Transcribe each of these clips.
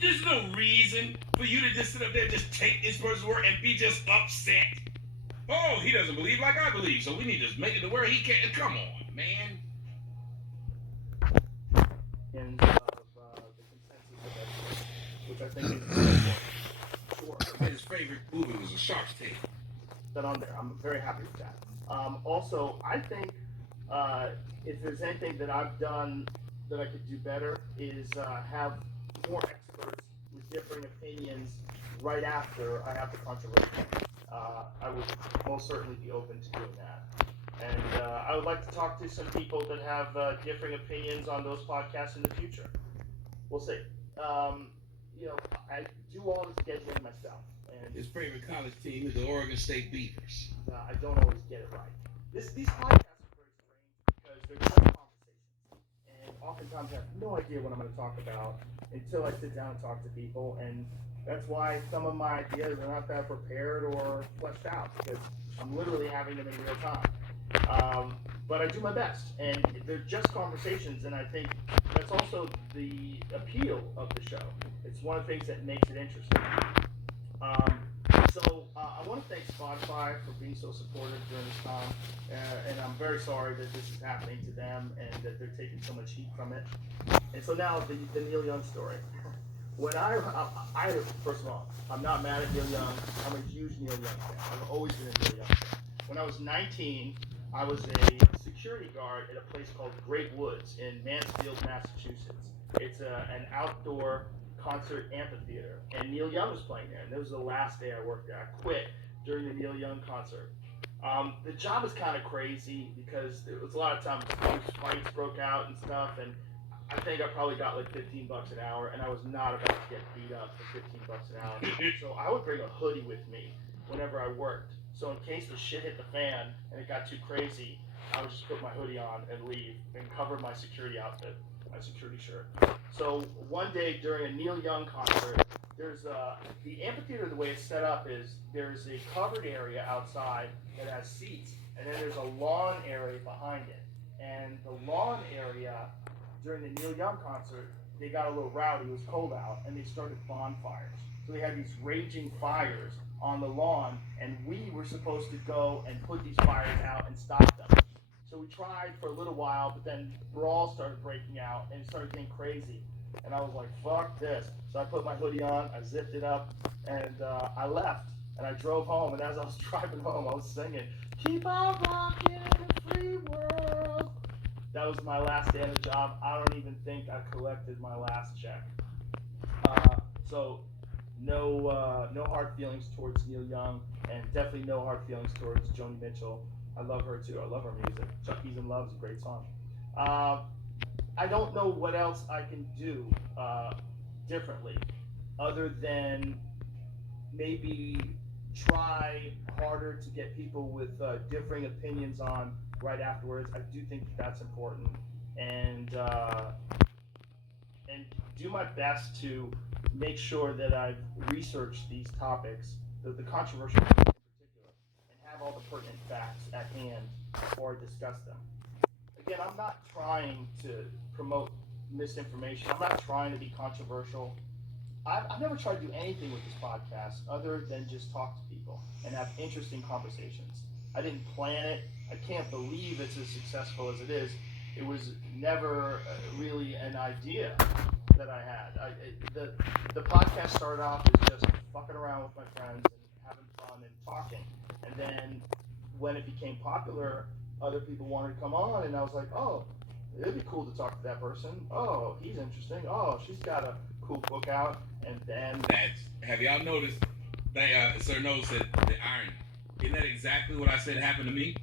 There's no reason for you to just sit up there and just take this person's word and be just upset. Oh, he doesn't believe like I believe, so we need to make it to where he can't. Come on, man. And the consensus of everything, which I think is very important. Sure. His favorite movie was A Shark's Tale. That on there. I'm very happy with that. Also, I think if there's anything that I've done that I could do better is have more experts with differing opinions right after I have the controversy. I would most certainly be open to doing that. And I would like to talk to some people that have differing opinions on those podcasts in the future. We'll see. Um, I do all the scheduling myself. And His favorite college team is the Oregon State Beavers. I don't always get it right. These podcasts are very strange because they're just conversations, and oftentimes I have no idea what I'm going to talk about until I sit down and talk to people, and that's why some of my ideas are not that prepared or fleshed out because I'm literally having them in real time. But I do my best, and they're just conversations, and I think that's also the appeal of the show. It's one of the things that makes it interesting. Um, I want to thank Spotify for being so supportive during this time, and I'm very sorry that this is happening to them and that they're taking so much heat from it. And so now the Neil Young story. When I first of all, I'm not mad at Neil Young. I'm a huge Neil Young fan. I've always been a Neil Young fan. When I was 19, I was a security guard at a place called Great Woods in Mansfield, Massachusetts. It's an outdoor concert amphitheater, and Neil Young was playing there. And this was the last day I worked there. I quit during the Neil Young concert. The job was kind of crazy because there was a lot of times fights broke out and stuff, and I think I probably got like $15 an hour, and I was not about to get beat up for $15 an hour. So I would bring a hoodie with me whenever I worked. So in case the shit hit the fan and it got too crazy, I would just put my hoodie on and leave and cover my security outfit, my security shirt. So one day during a Neil Young concert, there's the amphitheater. The way it's set up is there's a covered area outside that has seats, and then there's a lawn area behind it. And the lawn area during the Neil Young concert, they got a little rowdy. It was cold out, and they started bonfires. So they had these raging fires on the lawn, and we were supposed to go and put these fires out and stop them. So we tried for a little while, but then brawls started breaking out, and it started getting crazy. And I was like, fuck this. So I put my hoodie on, I zipped it up, and I left. And I drove home, and as I was driving home, I was singing, "Keep on rocking in the free world." That was my last day on the job. I don't even think I collected my last check. So no hard feelings towards Neil Young, and definitely no hard feelings towards Joni Mitchell. I love her too. I love her music. Chucky's in Love is a great song. I don't know what else I can do differently, other than maybe try harder to get people with differing opinions on right afterwards. I do think that that's important, and do my best to make sure that I've researched these topics, the controversial ones in particular, and have all the pertinent facts at hand before I discuss them. Again, I'm not trying to promote misinformation. I'm not trying to be controversial. I've never tried to do anything with this podcast other than just talk to people and have interesting conversations. I didn't plan it. I can't believe it's as successful as it is. It was never really an idea that I had. The podcast started off as just fucking around with my friends and having fun and talking. And then when it became popular, other people wanted to come on, and I was like, oh, it'd be cool to talk to that person. Oh, he's interesting. Oh, she's got a cool book out. And then Have y'all noticed? Sir knows that the irony. Isn't that exactly what I said happened to me?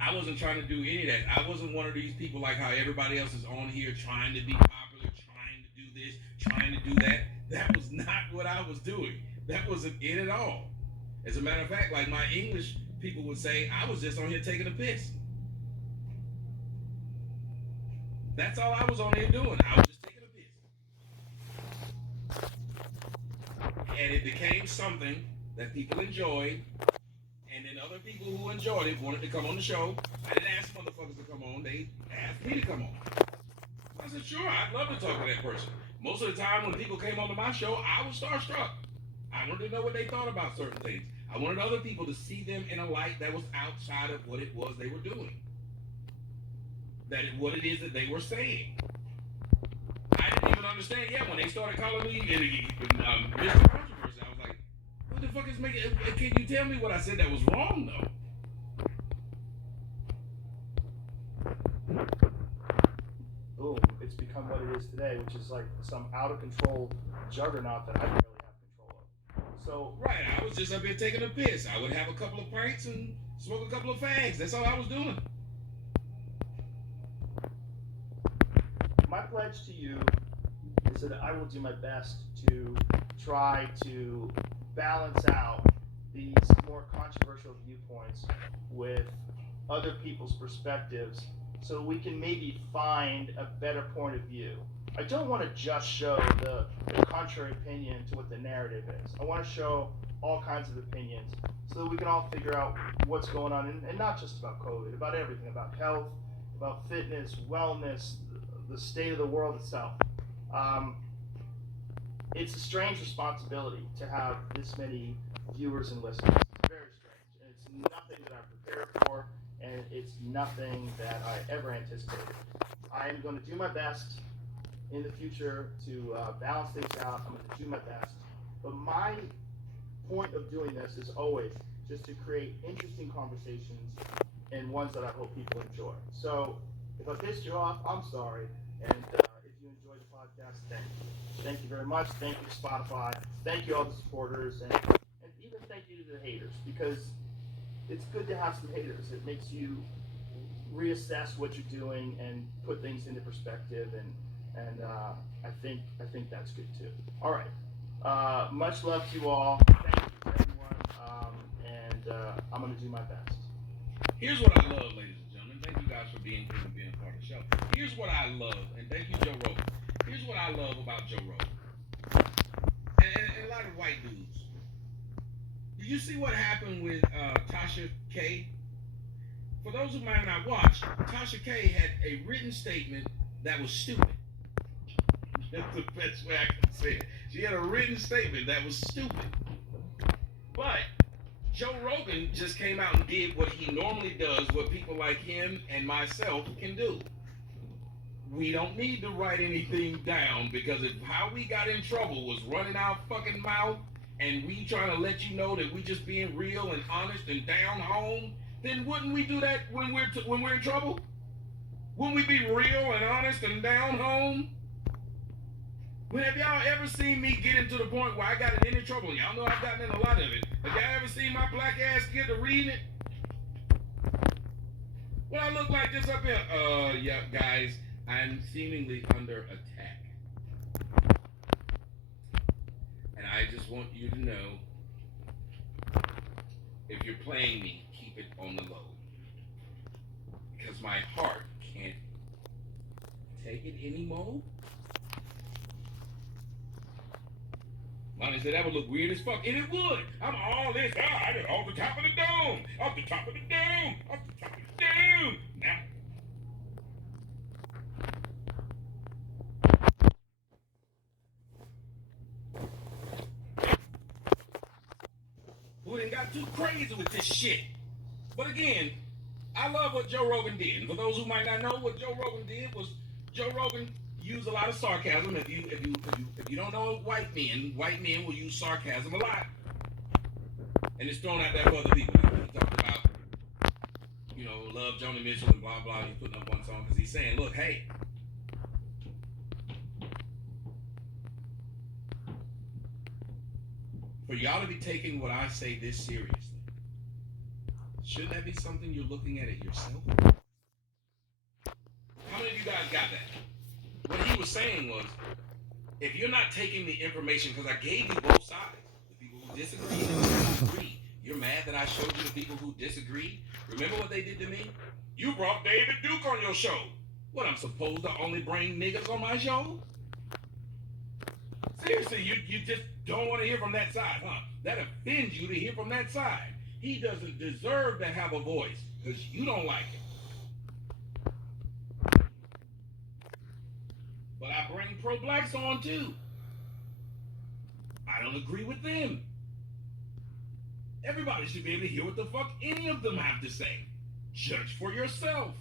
I wasn't trying to do any of that. I wasn't one of these people like how everybody else is on here trying to be popular, trying to do this, trying to do that. That was not what I was doing. That wasn't it at all. As a matter of fact, like my English people would say, I was just on here taking a piss. That's all I was on here doing. I was just taking a piss. And it became something that people enjoyed. And then other people who enjoyed it wanted to come on the show. I didn't ask motherfuckers to come on. They asked me to come on. I said, sure, I'd love to talk to that person. Most of the time when people came onto my show, I was starstruck. I wanted to know what they thought about certain things. I wanted other people to see them in a light that was outside of what it was they were doing. What it is that they were saying. I didn't even understand. Yeah, when they started calling me Mr. Controversy, I was like, what the fuck is making? Can you tell me what I said that was wrong though? Boom, it's become what it is today, which is like some out of control juggernaut that I don't really have control of. So right, I was just up here taking a piss. I would have a couple of pints and smoke a couple of fags. That's all I was doing. My pledge to you is that I will do my best to try to balance out these more controversial viewpoints with other people's perspectives so we can maybe find a better point of view. I don't want to just show the contrary opinion to what the narrative is. I want to show all kinds of opinions so that we can all figure out what's going on, and not just about COVID, about everything, about health, about fitness, wellness, the state of the world itself. It's a strange responsibility to have this many viewers and listeners. It's very strange, and it's nothing that I'm prepared for, and it's nothing that I ever anticipated. I am going to do my best in the future to balance things out. I'm going to do my best, but my point of doing this is always just to create interesting conversations and ones that I hope people enjoy. So if I pissed you off, I'm sorry, and if you enjoyed the podcast, thank you. Thank you very much. Thank you to Spotify. Thank you all the supporters, and even thank you to the haters, because it's good to have some haters. It makes you reassess what you're doing and put things into perspective, and I think that's good too. All right. Much love to you all. Thank you to everyone, and I'm going to do my best. Here's what I love, ladies and gentlemen. Thank you guys for being here and being part of the show. Here's what I love, and thank you, Joe Rogan. Here's what I love about Joe Rogan, and a lot of white dudes. Did you see what happened with Tasha K? For those who might not watch, Tasha K had a written statement that was stupid. That's the best way I can say it. She had a written statement that was stupid. But Joe Rogan just came out and did what he normally does, what people like him and myself can do. We don't need to write anything down, because how we got in trouble was running our fucking mouth and we trying to let you know that we just being real and honest and down home. Then wouldn't we do that when we're in trouble? Wouldn't we be real and honest and down home? When have y'all ever seen me get into the point where I got in any trouble? Y'all know I've gotten in a lot of it. Have y'all ever seen my black ass get to reading it? What I look like just up here? Yeah, guys, I'm seemingly under attack. And I just want you to know, if you're playing me, keep it on the low. Because my heart can't take it anymore. Lonnie said that would look weird as fuck, and it would. I'm all this. I did off the top of the dome. Off the top of the dome. Off the top of the dome. Now. We done got too crazy with this shit. But again, I love what Joe Rogan did. And for those who might not know, what Joe Rogan did was Joe Rogan used a lot of sarcasm. If you don't know white men will use sarcasm a lot. And it's thrown out there for other people. He talked about, love Joni Mitchell and blah blah. He's putting up one song because he's saying, look, hey, for y'all to be taking what I say this seriously, shouldn't that be something you're looking at it yourself? How many of you guys got that? What he was saying was, if you're not taking the information, because I gave you both sides, the people who disagree and the people who agree. You're mad that I showed you the people who disagree? Remember what they did to me? You brought David Duke on your show. What, I'm supposed to only bring niggas on my show? Seriously, you just don't want to hear from that side, huh? That offends you to hear from that side. He doesn't deserve to have a voice because you don't like it. But I bring pro-blacks on too. I don't agree with them. Everybody should be able to hear what the fuck any of them have to say. Judge for yourself.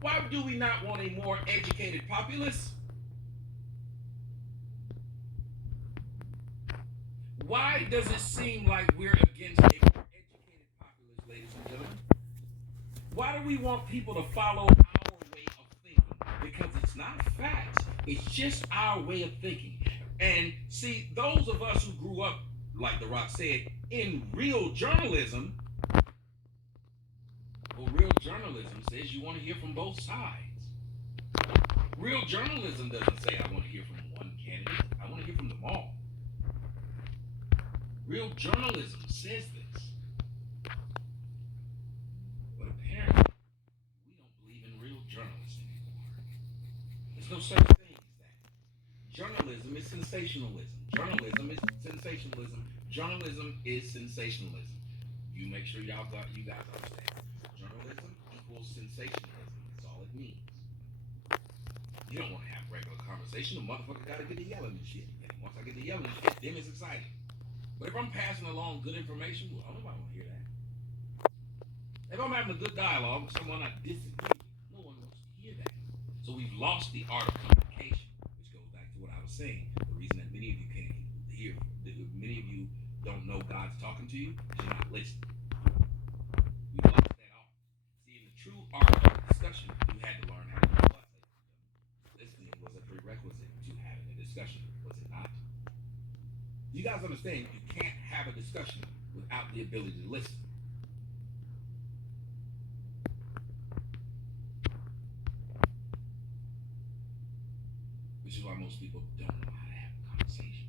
Why do we not want a more educated populace? Why does it seem like we're against a more educated populace, ladies and gentlemen? Why do we want people to follow our way of thinking? Because it's not facts. It's just our way of thinking. And see, those of us who grew up, like The Rock said, in real journalism, well, real journalism says you want to hear from both sides. Real journalism doesn't say I want to hear from one candidate. I want to hear from them all. Real journalism says this. But apparently, we don't believe in real journalism anymore. There's no such thing as that. Journalism is sensationalism. Journalism is sensationalism. Journalism is sensationalism. You make sure you guys understand. Journalism equals sensationalism. That's all it means. You don't want to have regular conversation. The motherfucker got to get to yelling and shit. And once I get to yelling and shit, then it's exciting. But if I'm passing along good information, well, nobody want to hear that. If I'm having a good dialogue with someone I disagree with, no one wants to hear that. So we've lost the art of communication, which goes back to what I was saying. The reason that many of you can't hear, many of you don't know God's talking to you, is you're not listening. We've lost that art. See, in the true art of discussion, you had to learn how to do what? Listening was a prerequisite to having a discussion, was it not? You guys understand you can't have a discussion without the ability to listen. Which is why most people don't know how to have a conversation.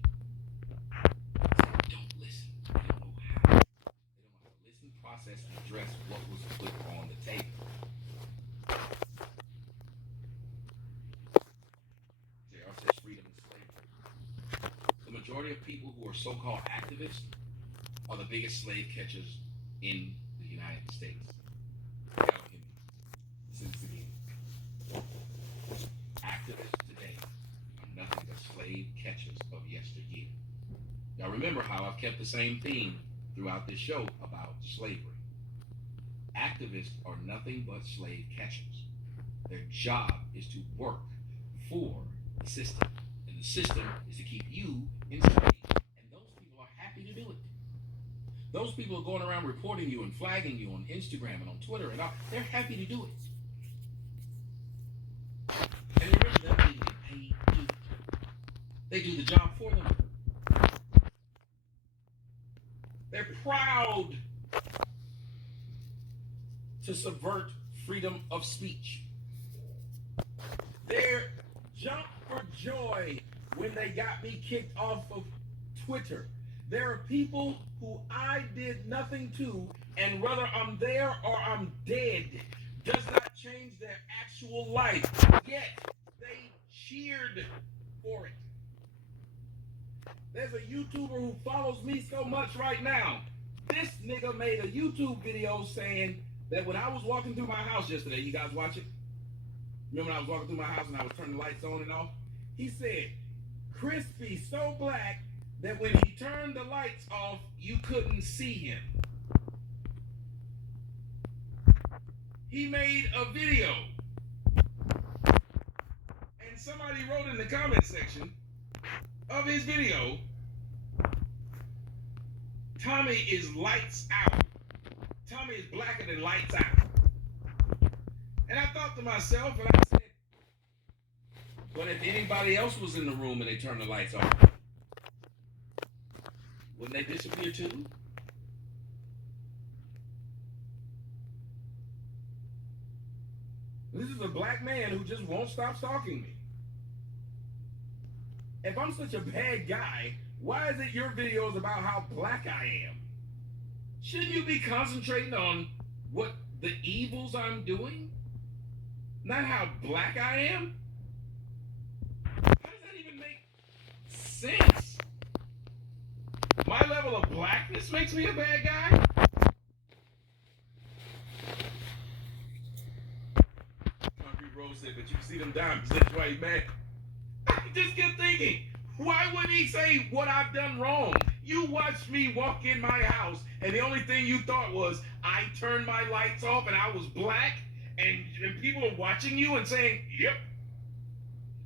They don't listen. They don't know how. They don't know how to listen, process, and address what was put on the table. There are such freedom and slavery. The majority of people who are so-called activists are the biggest slave catchers in the United States. Y'all don't hear me. Listen to this again. Activists today are nothing but slave catchers of yesteryear. Now remember how I've kept the same theme throughout this show about slavery. Activists are nothing but slave catchers. Their job is to work for the system. And the system is to keep you enslaved. And those people are happy to do it. Those people are going around reporting you and flagging you on Instagram and on Twitter and all. They're happy to do it. And they really don't even get paid to do it. They do the job for them. They're proud to subvert freedom of speech. They're jumped for joy when they got me kicked off of Twitter. There are people who I did nothing to, and whether I'm there or I'm dead does not change their actual life. Yet they cheered for it. There's a YouTuber who follows me so much right now. This nigga made a YouTube video saying that when I was walking through my house yesterday, you guys watch it? Remember when I was walking through my house and I was turning the lights on and off? He said, Crispy so black that when he turned the lights off, you couldn't see him. He made a video. And somebody wrote in the comment section of his video, Tommy is lights out. Tommy is blacker than lights out. And I thought to myself, and I said, but if anybody else was in the room and they turned the lights off, wouldn't they disappear too? This is a black man who just won't stop stalking me. If I'm such a bad guy, why is it your videos about how black I am? Shouldn't you be concentrating on what the evils I'm doing? Not how black I am? How does that even make sense? My level of blackness makes me a bad guy? Concrete Rose said, but you can see them diamonds, that's why he's mad. just kept thinking, why would he say what I've done wrong? You watched me walk in my house, and the only thing you thought was I turned my lights off and I was black, and people are watching you and saying, yep.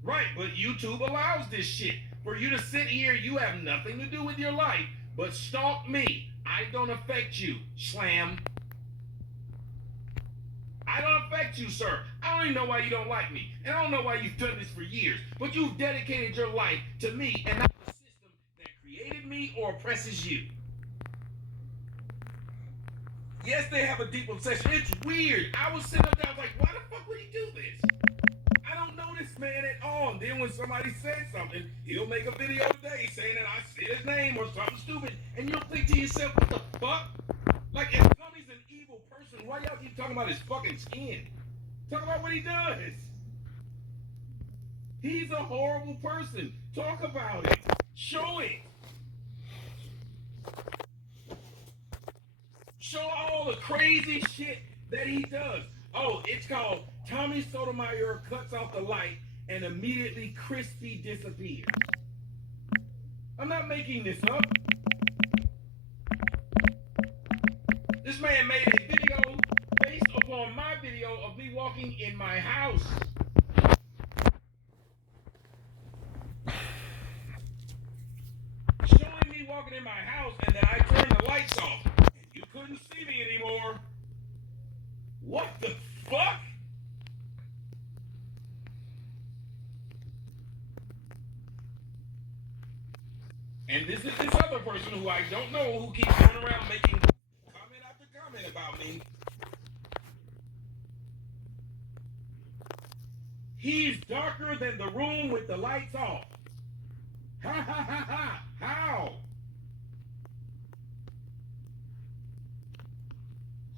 Right, but YouTube allows this shit. For you to sit here, you have nothing to do with your life, but stalk me. I don't affect you, Slam. I don't affect you, sir. I don't even know why you don't like me. And I don't know why you've done this for years. But you've dedicated your life to me and not the system that created me or oppresses you. Yes, they have a deep obsession. It's weird. I was sitting up there, I was like, why the fuck would he do this? I don't know this man at all. And then when somebody says something, he'll make a video today saying that I said his name or something stupid. And you'll think to yourself, what the fuck? Like, if Tommy's an evil person, why y'all keep talking about his fucking skin? Talk about what he does. He's a horrible person. Talk about it. Show it. Show all the crazy shit that he does. Oh, it's called Tommy Sotomayor cuts off the light and immediately Crispy disappears. I'm not making this up. This man made a video based upon my video of me walking in my house. Showing me walking in my house and that I turned the lights off. And you couldn't see me anymore. What the fuck? And this is this other person who I don't know who keeps going around making comment after comment about me. He's darker than the room with the lights off. Ha ha ha ha. How?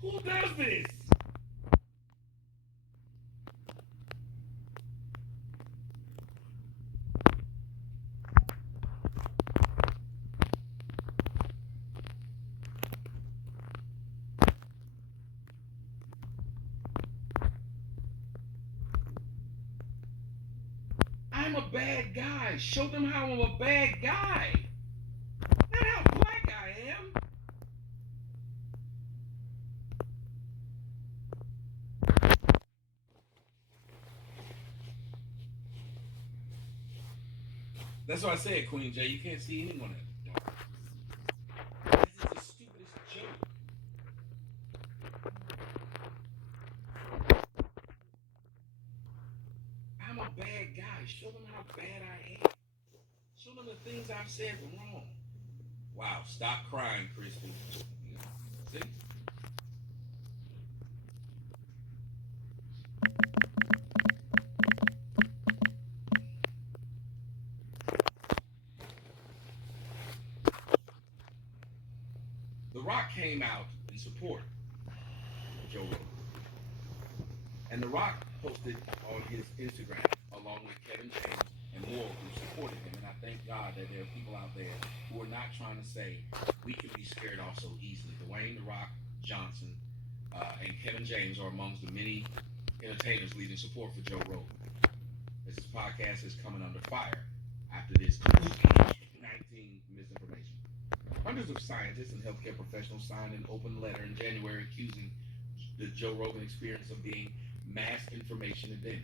Who does this? I'm a bad guy. Show them how I'm a bad guy. Not how black I am. That's why I said, Queen J, you can't see anyone at the dark. This is the stupidest joke. I'm a bad guy. Show them how bad I am. Show them the things I've said wrong. Wow, stop crying, Crispy. See? The Rock came out in support of Joe Rogan. And The Rock posted on his Instagram, along with Kevin James and more who supported him. And I thank God that there are people out there who are not trying to say we can be scared off so easily. Dwayne The Rock Johnson and Kevin James are amongst the many entertainers leading support for Joe Rogan. This podcast is coming under fire after this COVID-19 misinformation. Hundreds of scientists and healthcare professionals signed an open letter in January accusing the Joe Rogan Experience of being mass information event.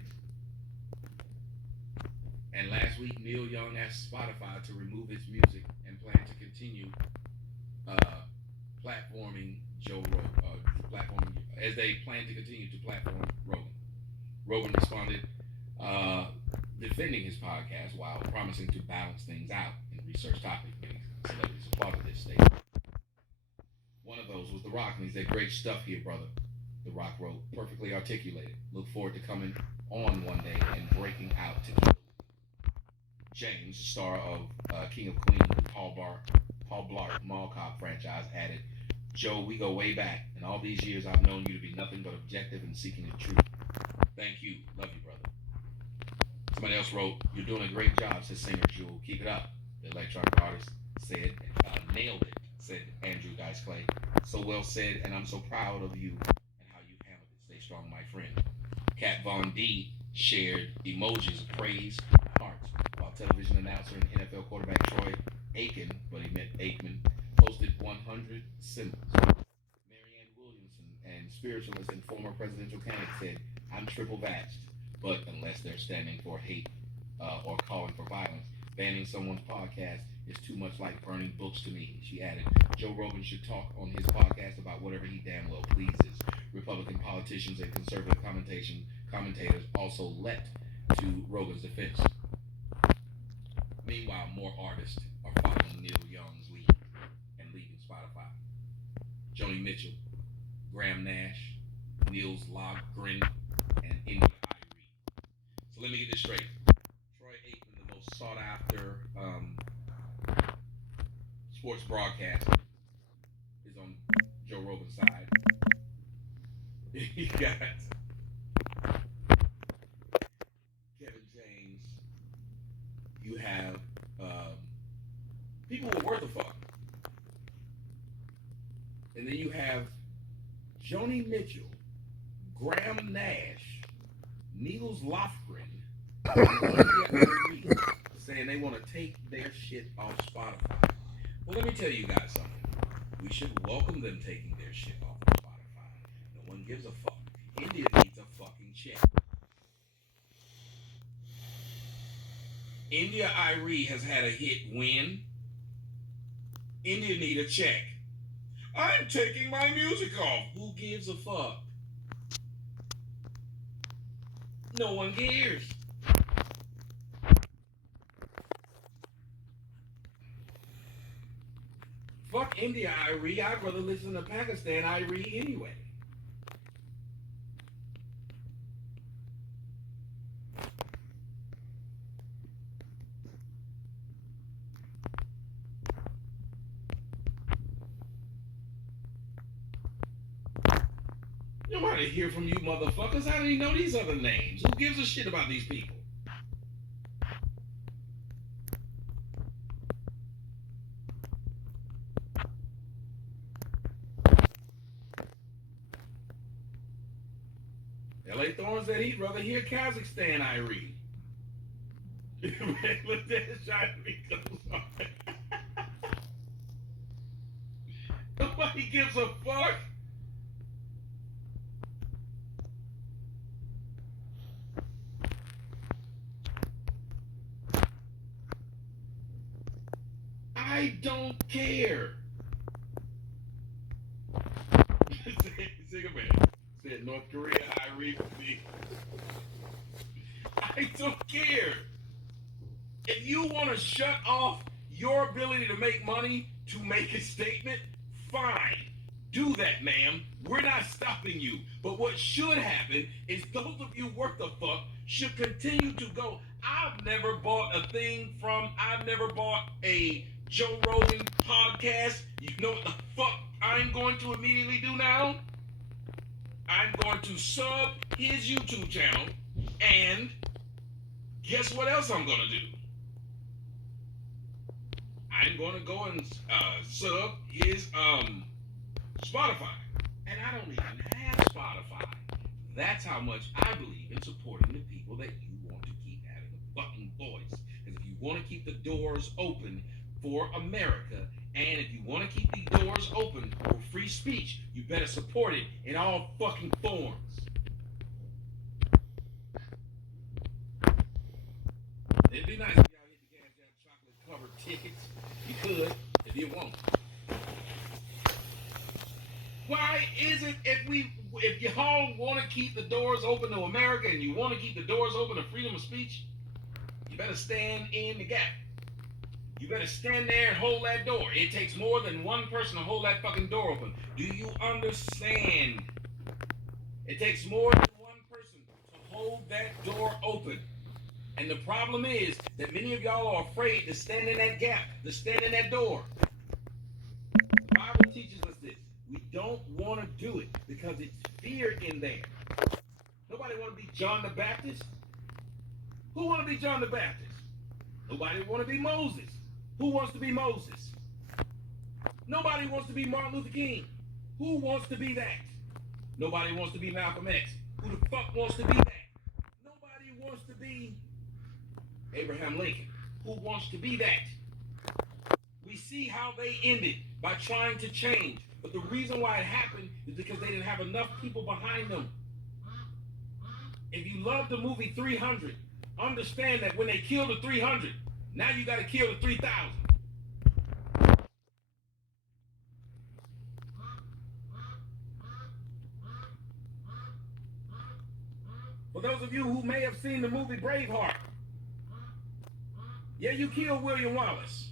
And last week, Neil Young asked Spotify to remove its music and plan to continue platforming Joe Rogan, as they plan to continue to platform Rogan. Rogan responded, defending his podcast while promising to balance things out in research topics. Celebrities applauded this statement. One of those was The Rock, and he said, "Great stuff here, brother." The Rock wrote, "Perfectly articulated. Look forward to coming on one day and breaking out to kill." James, star of King of Queens, Paul Blart Mall Cop franchise, added, "Joe, we go way back, and all these years I've known you to be nothing but objective and seeking the truth. Thank you. Love you, brother." Somebody else wrote, "You're doing a great job," said singer Jewel. "Keep it up." The electronic artist said, "Nailed it," said Andrew Dice Clay. "So well said, and I'm so proud of you and how you handled it. Stay strong, my friend." Kat Von D shared emojis of praise, hearts, while television announcer and NFL quarterback Troy Aiken, but he meant Aikman, posted 100 symbols. Marianne Williamson and spiritualist and former presidential candidate said, I'm triple vaxxed, but unless they're standing for hate or calling for violence, banning someone's podcast is too much like burning books to me. She added, Joe Rogan should talk on his podcast about whatever he damn well pleases. Republican politicians and conservative commentators also leapt to Rogan's defense. Meanwhile, more artists are following Neil Young's lead and leaving Spotify. Joni Mitchell, Graham Nash, Niels Lofgren, and India Irie. So let me get this straight. Troy Aikman, the most sought after sports broadcaster, is on Joe Rogan's side. You got Kevin James. You have people who are worth a fuck. And then you have Joni Mitchell, Graham Nash, Niels Lofgren, saying they want to take their shit off Spotify. Well, let me tell you guys something. We should welcome them taking their shit off of Spotify. No one gives a fuck. India needs a fucking check. India Irie has had a hit win. India need a check. I'm taking my music off. Who gives a fuck? No one cares. Fuck India Irie. I'd rather listen to Pakistan Irie anyway. Nobody hear from you motherfuckers. I don't even know these other names. Who gives a shit about these people? L.A. Thorne said he'd rather hear Kazakhstan Irie. Nobody gives a fuck. I don't care. Cigarette said North Korea Irie for me. I don't care. If you want to shut off your ability to make money to make a statement, fine. Do that, ma'am. We're not stopping you. But what should happen is those of you worth the fuck should continue to go. I've never bought a Joe Rogan podcast. You know what the fuck I'm going to immediately do now? I'm going to sub his YouTube channel, and guess what else I'm going to do? I'm going to go and sub his Spotify. And I don't even have Spotify. That's how much I believe in supporting the people that you want to keep having a fucking voice. Because if you want to keep the doors open for America, and if you want to keep the doors open for free speech, you better support it in all fucking forms. It'd be nice if y'all hit the gas down chocolate covered tickets. You could, if you want. Why is it if y'all want to keep the doors open to America and you want to keep the doors open to freedom of speech, you better stand in the gap. You better stand there and hold that door. It takes more than one person to hold that fucking door open. Do you understand? It takes more than one person to hold that door open. And the problem is that many of y'all are afraid to stand in that gap, to stand in that door. The Bible teaches us this. We don't want to do it because it's fear in there. Nobody want to be John the Baptist. Who want to be John the Baptist? Nobody want to be Moses. Who wants to be Moses? Nobody wants to be Martin Luther King. Who wants to be that? Nobody wants to be Malcolm X. Who the fuck wants to be that? Nobody wants to be Abraham Lincoln. who wants to be that. We see how they ended by trying to change. But the reason why it happened is because they didn't have enough people behind them. If you love the movie 300, understand that when they kill the 300, now you got to kill the 3,000. For those of you who may have seen the movie Braveheart, yeah, you killed William Wallace.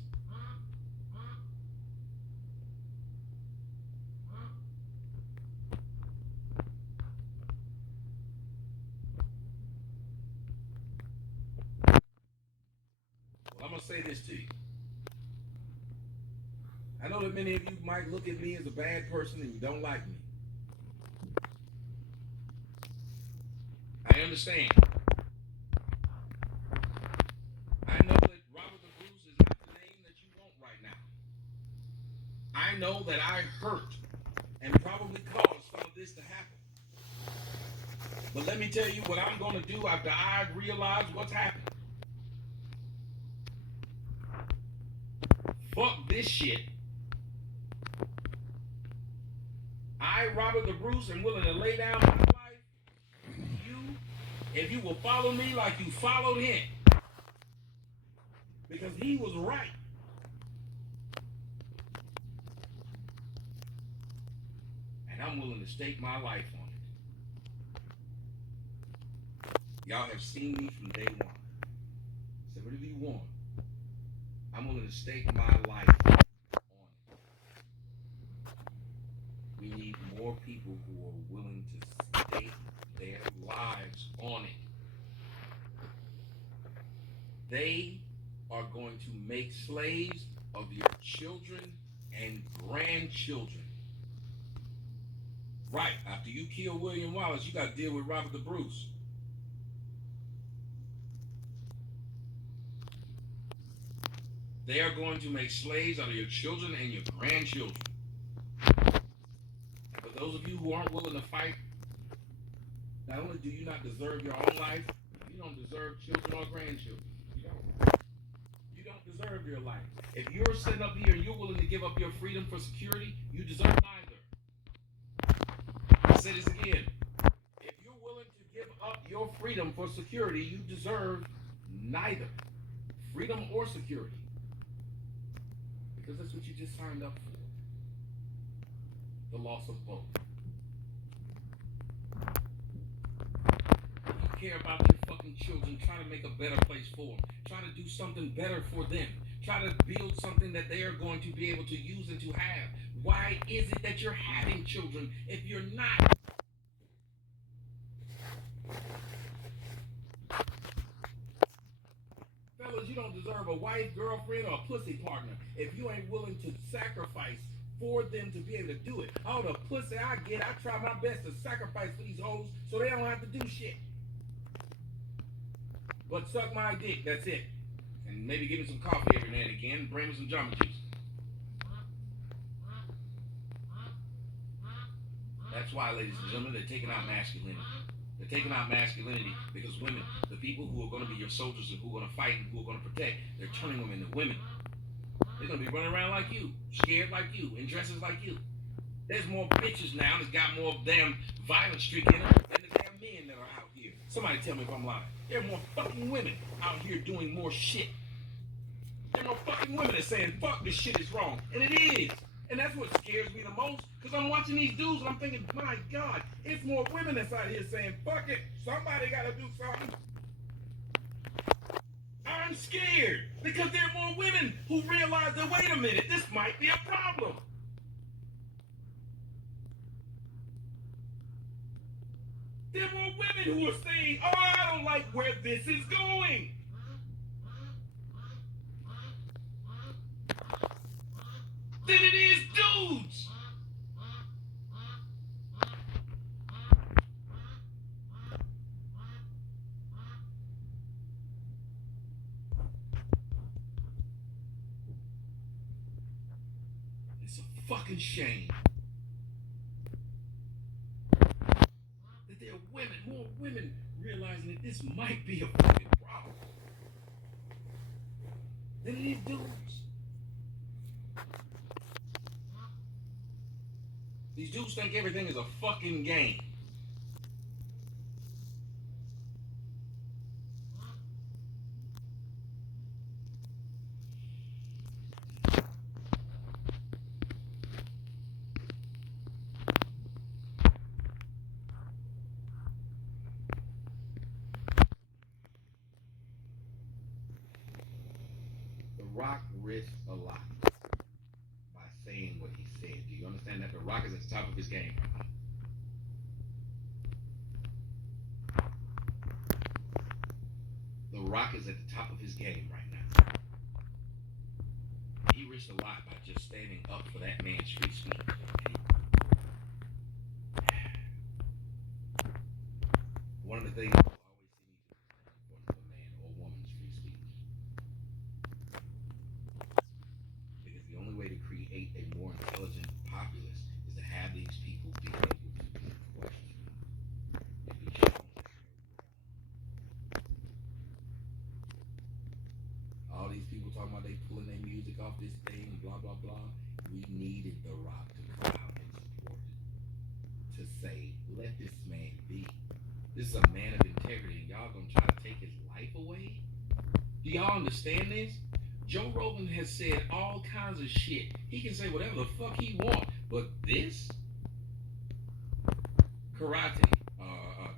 Well, I'm going to say this to you. I know that many of you might look at me as a bad person and you don't like me. I understand. I know that Robert the Bruce is not the name that you want right now. I know that I hurt and probably caused some of this to happen. But let me tell you what I'm going to do after I realize what's happened. Fuck this shit. I, Robert the Bruce, am willing to lay down my life. If you will follow me like you followed him. Because he was right. And I'm willing to stake my life on it. Y'all have seen me from day one. Say whatever you want. I'm willing to stake my life on it. We need more people who are willing to stake their lives on it. They are going to make slaves of your children and grandchildren. Right, after you kill William Wallace, you got to deal with Robert the Bruce. They are going to make slaves out of your children and your grandchildren. And for those of you who aren't willing to fight, not only do you not deserve your own life, you don't deserve children or grandchildren. You don't deserve your life. If you're sitting up here and you're willing to give up your freedom for security, you deserve neither. I'll say this again. If you're willing to give up your freedom for security, you deserve neither. Freedom or security. Because that's what you just signed up for. The loss of both. You care about your fucking children, try to make a better place for them. Try to do something better for them. Try to build something that they are going to be able to use and to have. Why is it that you're having children if you're not? Fellas, you don't deserve a wife, girlfriend, or a pussy partner if you ain't willing to sacrifice for them to be able to do it. All the pussy I get, I try my best to sacrifice for these hoes so they don't have to do shit. But suck my dick, that's it. And maybe give me some coffee every now and again, bring me some Jamba Juice. That's why, ladies and gentlemen, they're taking out masculinity. They're taking out masculinity because women, the people who are going to be your soldiers and who are going to fight and who are going to protect, they're turning them into women. They're going to be running around like you, scared like you, in dresses like you. There's more bitches now that's got more damn violent streak in them than the damn men that are out here. Somebody tell me if I'm lying. There are more fucking women out here doing more shit. There are more fucking women that saying, fuck, this shit is wrong. And it is. And that's what scares me the most. Because I'm watching these dudes and I'm thinking, my God, it's more women that's out here saying, fuck it, somebody got to do something. I'm scared. Because there are more women who realize that, wait a minute, this might be a problem. There are more women who are saying, oh, I don't like where this is going. Than it is dudes. It's a fucking shame that there are women, more women realizing that this might be a fucking problem. Then these dudes think everything is a fucking game. The Rock risked a lot by saying what he said. Do you understand that? The Rock is at the top of his game. The Rock is at the top of his game right now. He risked a lot by just standing up for that man's free speech. One of the things people always see me do is stand up for a man or a woman's free speech. Because the only way to create a more intelligent populace is to have these people be able to question and be shown that they're wrong. All these people talking about they pulling their music off this thing, blah blah blah. We needed The Rock to come out and support it, to say, let this man be. This is a man of integrity, and y'all gonna try to take his life away? Do y'all understand this? Joe Rogan has said all kinds of shit. He can say whatever the fuck he wants, but this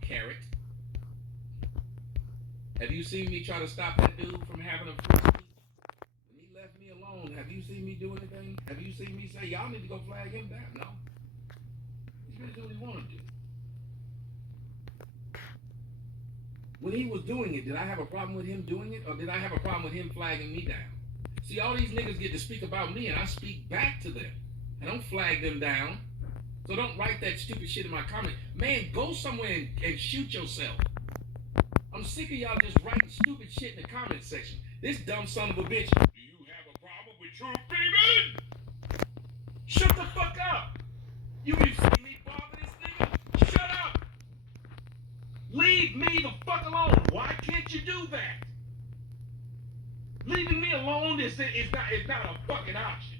carrot. Have you seen me try to stop that dude from having a free speech? When he left me alone, have you seen me do anything? Have you seen me say, y'all need to go flag him down? No. He's gonna do what he wanna do. When he was doing it, did I have a problem with him doing it? Or did I have a problem with him flagging me down? See, all these niggas get to speak about me and I speak back to them. I don't flag them down. So don't write that stupid shit in my comment. Man, go somewhere and shoot yourself. I'm sick of y'all just writing stupid shit in the comment section. This dumb son of a bitch. Do you have a problem with truth, baby? Shut the fuck up. You ain't seen me bother this nigga? Shut up. Leave me the fuck alone. Why can't you do that? Leaving me alone is not a fucking option.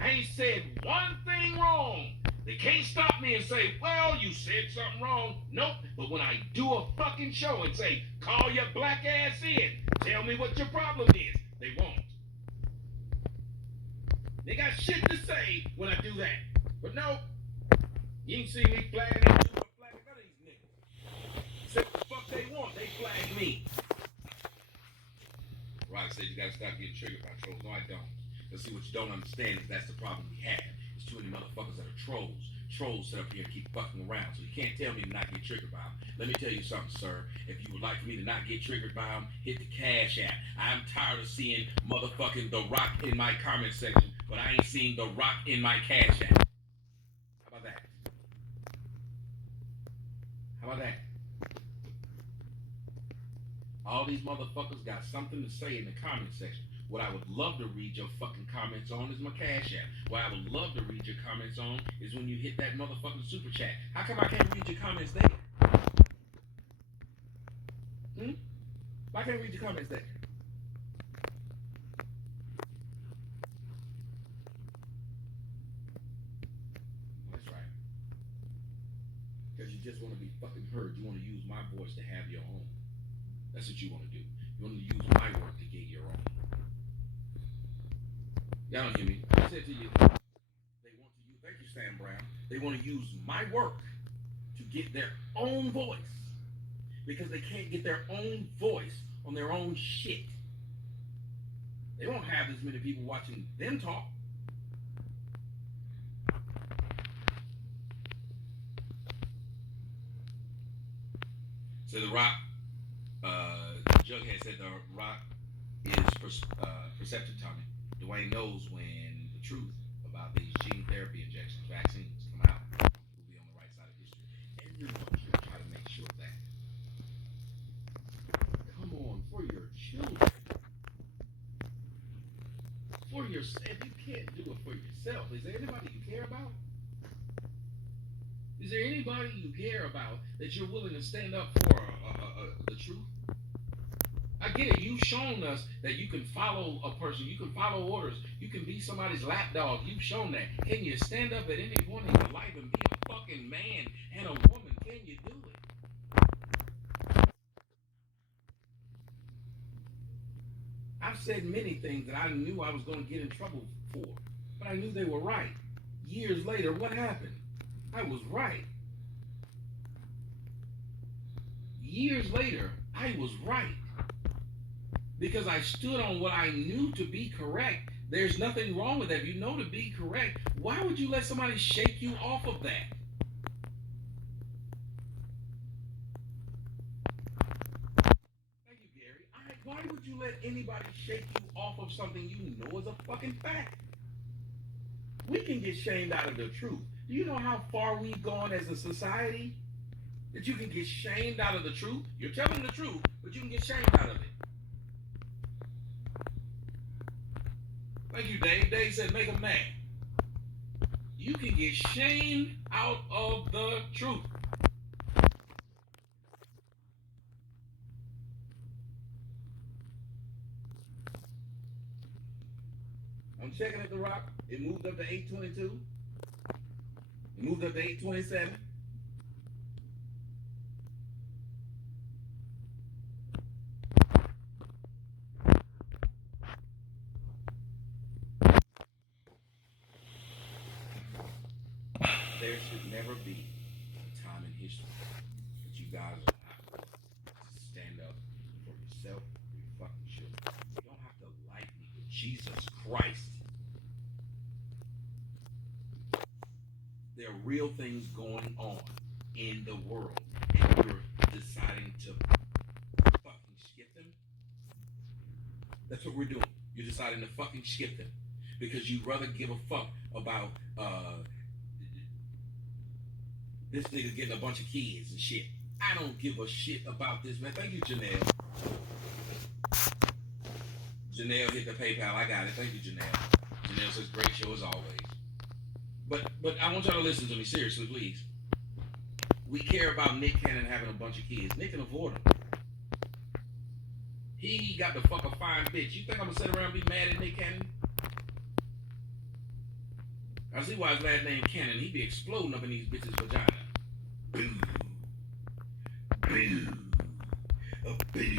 I ain't said one thing wrong. They can't stop me and say, well, you said something wrong. Nope. But when I do a fucking show and say, call your black ass in, tell me what your problem is, they won't. They got shit to say when I do that. But no, you ain't see me flagging that dude or flagging none of these niggas. Say what the fuck they want, they flag me. Rock said you gotta stop getting triggered by trolls. No, I don't. Let's see, what you don't understand is that's the problem we have. There's too many motherfuckers that are trolls. Trolls sit up here and keep fucking around. So you can't tell me to not get triggered by them. Let me tell you something, sir. If you would like for me to not get triggered by them, hit the Cash App. I'm tired of seeing motherfucking The Rock in my comment section, but I ain't seen The Rock in my Cash App. How about that? How about that? All these motherfuckers got something to say in the comment section. What I would love to read your fucking comments on is my Cash App. What I would love to read your comments on is when you hit that motherfucking super chat. How come I can't read your comments there? Why can't I read your comments there? That's right. Because you just want to be fucking heard. You want to use my voice to have your own. That's what you want to do. You want to use my work to get your own. Y'all don't hear me. I said to you, they want to use, thank you, Sam Brown. They want to use my work to get their own voice. Because they can't get their own voice on their own shit. They won't have as many people watching them talk. So The Rock, Jughead said The Rock is perceptive Tommy. Dwayne knows when the truth about these gene therapy injections, vaccines, come out, we'll be on the right side of history. Everyone should try to make sure of that. Come on, for your children. For yourself. If you can't do it for yourself, is there anybody you care about? Is there anybody you care about that you're willing to stand up for the truth? I get it. You've shown us that you can follow a person. You can follow orders. You can be somebody's lapdog. You've shown that. Can you stand up at any point in your life and be a fucking man and a woman? Can you do it? I've said many things that I knew I was going to get in trouble for, but I knew they were right. Years later, what happened? I was right. Years later, I was right. Because I stood on what I knew to be correct. There's nothing wrong with that. If you know to be correct, why would you let somebody shake you off of that? Thank you, Gary. Why would you let anybody shake you off of something you know is a fucking fact? We can get shamed out of the truth. Do you know how far we've gone as a society? That you can get shamed out of the truth? You're telling the truth, but you can get shamed out of it. Thank you, Dave. Dave said, make them mad. You can get shamed out of the truth. I'm checking at the Rock. It moved up to 822. It moved up to 827. There should never be a time in history that you guys are not to stand up for yourself, for your fucking children. You don't have to like me, but Jesus Christ. There are real things going on in the world, and you're deciding to fucking skip them. That's what we're doing. You're deciding to fucking skip them because you'd rather give a fuck about this nigga getting a bunch of kids and shit. I don't give a shit about this, man. Thank you, Janelle. Janelle hit the PayPal. I got it. Thank you, Janelle. Janelle says, great show as always. But I want y'all to listen to me seriously, please. We care about Nick Cannon having a bunch of kids. Nick can afford them. He got the fuck a fine bitch. You think I'm gonna sit around and be mad at Nick Cannon? I see why his last name Cannon. He be exploding up in these bitches' vagina. Boo. Boo. A boo.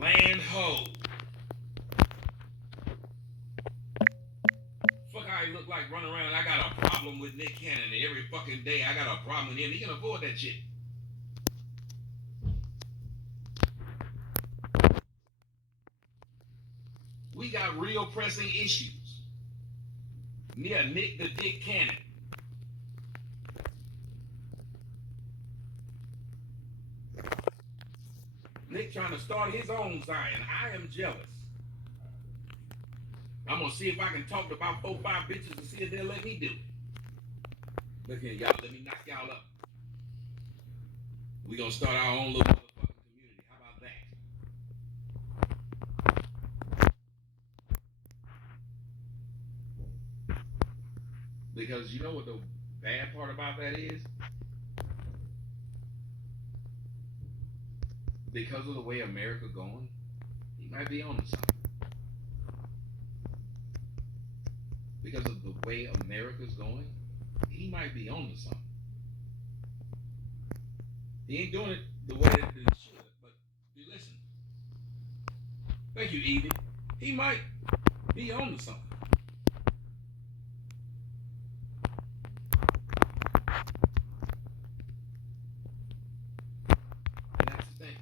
Land ho. Fuck how he look like running around. I got a problem with Nick Cannon. And every fucking day I got a problem with him. He can afford that shit. We got real pressing issues. Yeah, Nick the Dick Cannon. Nick trying to start his own Zion. I am jealous. I'm gonna see if I can talk to about 4 or 5 bitches and see if they'll let me do it. Look here, y'all. Let me knock y'all up. We gonna start our own little motherfucking community. How about that? Because you know what the bad part about that is? Because of the way America going, he might be on to something. Because of the way America's going, he might be on to something. He ain't doing it the way that he should, but listen. Thank you, Evie. He might be on to something. And that's the thing.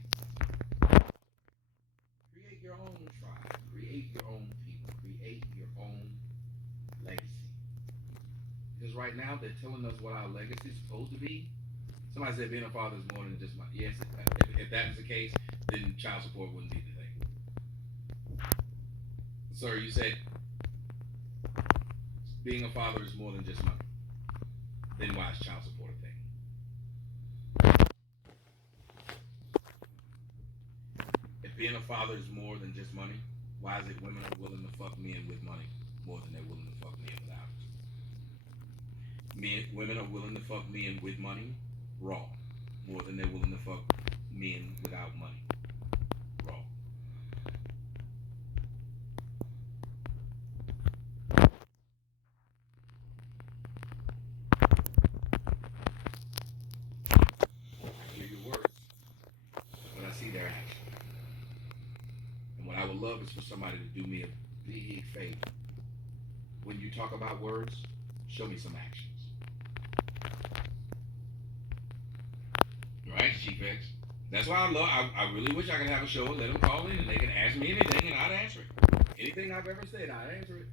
Create your own tribe. Create your own people. Create your own legacy. Because right now they're telling us what our legacy is supposed to be. Somebody said being a father is more than just money. Yes, if that is the case, then child support wouldn't be the thing. Sir, you said being a father is more than just money. Then why is child support a thing? If being a father is more than just money, why is it women are willing to fuck men with money more than they're willing to fuck men without it? Women are willing to fuck men with money Raw. More than they're willing to fuck men without money. Raw. I hear your words, but I see their action. And what I would love is for somebody to do me a big favor. When you talk about words, show me some actions. Right, Chief X? That's why I really wish I could have a show and let them call in and they can ask me anything and I'd answer it. Anything I've ever said, I'd answer it.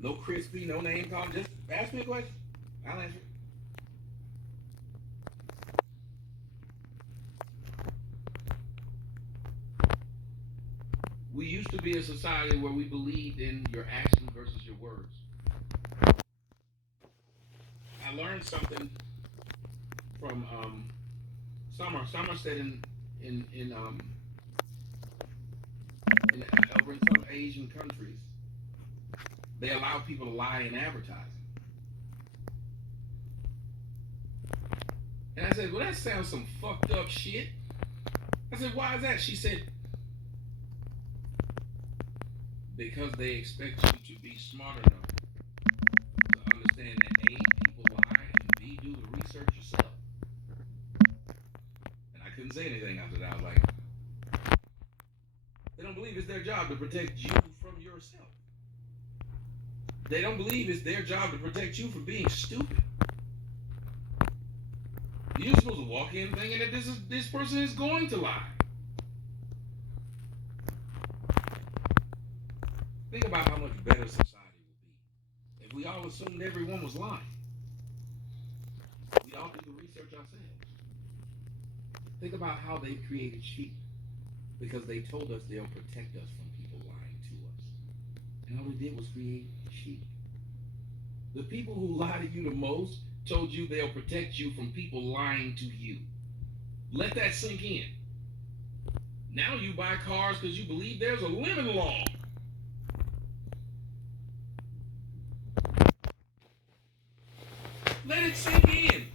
No crispy, no name calling, just ask me a question. I'll answer it. We used to be a society where we believed in your actions versus your words. I learned something from Summer. Summer said over in some Asian countries, they allow people to lie in advertising. And I said, well, that sounds some fucked up shit. I said, why is that? She said, because they expect you to be smart enough to understand that A, people lie, and B, do the research yourself. And I couldn't say anything after that. I was like, they don't believe it's their job to protect you from yourself. They don't believe it's their job to protect you from being stupid. You're supposed to walk in thinking that this person is going to lie. Think about how much better society would be if we all assumed everyone was lying. We'd all do the research ourselves. Think about how they created sheep because they told us they'll protect us from people lying to us. And all they did was create sheep. The people who lie to you the most told you they'll protect you from people lying to you. Let that sink in. Now you buy cars because you believe there's a lemon law. Let it sink in.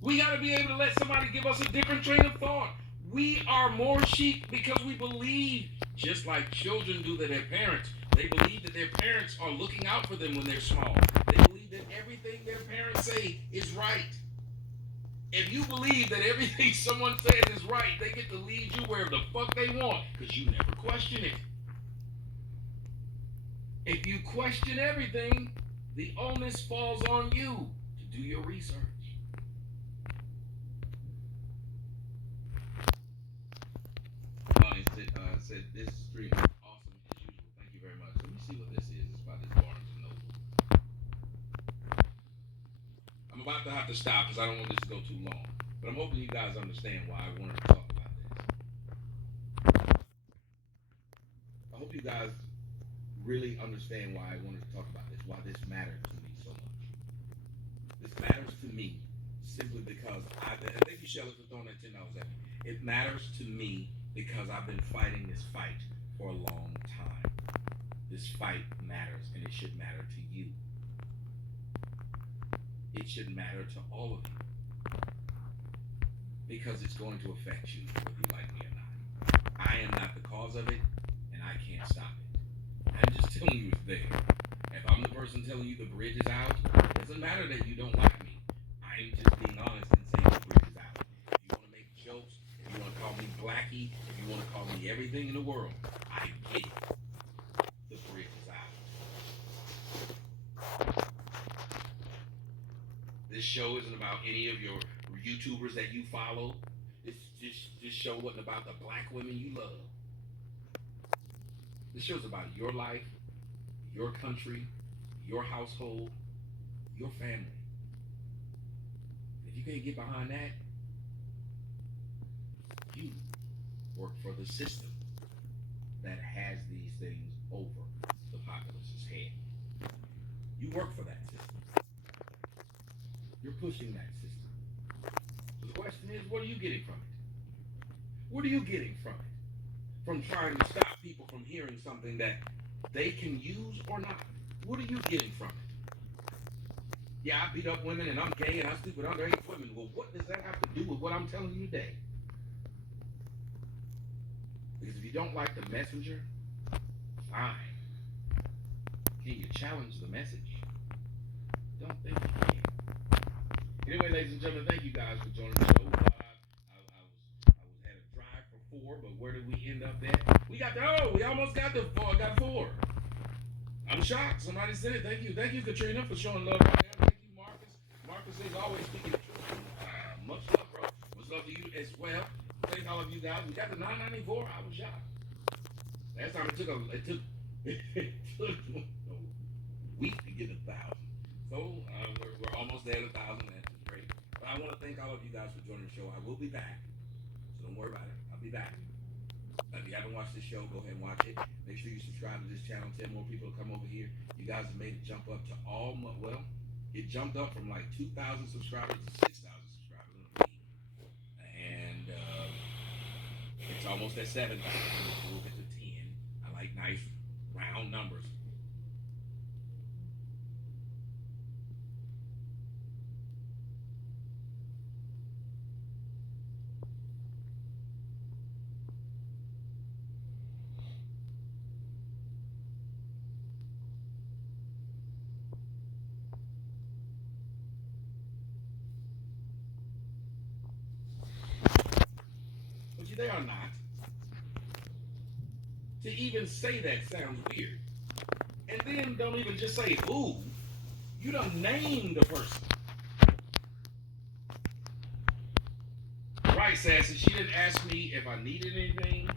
We got to be able to let somebody give us a different train of thought. We are more sheep because we believe, just like children do to their parents, they believe that their parents are looking out for them when they're small. They believe that everything their parents say is right. If you believe that everything someone says is right, they get to lead you wherever the fuck they want because you never question it. If you question everything, the onus falls on you to do your research. Said this stream is awesome as usual. Thank you very much. Let me see what this is. It's about this Barnes and Noble. I'm about to have to stop because I don't want this to go too long. But I'm hoping you guys understand why I wanted to talk about this. I hope you guys really understand why I wanted to talk about this, why this matters to me so much. This matters to me simply because thank you, Shelly, for throwing that $10 at me. It matters to me because I've been fighting this fight for a long time. This fight matters, and it should matter to you. It should matter to all of you. Because it's going to affect you, whether you like me or not. I am not the cause of it, and I can't stop it. I'm just telling you it's there. If I'm the person telling you the bridge is out, it doesn't matter that you don't like me. I'm just being honest and saying the bridge is out. If you want to make jokes, if you want to call me Blackie, if you want to call me everything in the world, I get it. The bridge is out. This show isn't about any of your YouTubers that you follow. This show wasn't about the black women you love. This show's about your life, your country, your household, your family. If you can't get behind that, you work for the system that has these things over the populace's head. You work for that system. You're pushing that system. So the question is, what are you getting from it? What are you getting from it? From trying to stop people from hearing something that they can use or not? What are you getting from it? Yeah, I beat up women and I'm gay and I sleep with underage women. Well, what does that have to do with what I'm telling you today? Because if you don't like the messenger, fine. Can you challenge the message? Don't think you can. Anyway, ladies and gentlemen, thank you guys for joining the show. I was at a drive for 4, but where did we end up at? We almost got the 4. Got 4. I'm shocked. Somebody said it. Thank you, Katrina, for showing love right there. Thank you, Marcus. Marcus is always speaking the truth. Much love, bro. Much love to you as well. Thank all of you guys. We got the 994. I was shocked. Last time it took a week to get 1,000. So we're almost there at 1,000. That's great. But I want to thank all of you guys for joining the show. I will be back, so don't worry about it. I'll be back. If you haven't watched this show, go ahead and watch it. Make sure you subscribe to this channel. 10 more people will come over here. You guys have made it jump up to it jumped up from like 2,000 subscribers to 6,000 subscribers in a week. And it's almost at 7,000. We'll get to 10. I like nice round numbers. But they are not. To even say that sounds weird. And then don't even just say, ooh, you done named the person. Right, Sassy, she didn't ask me if I needed anything.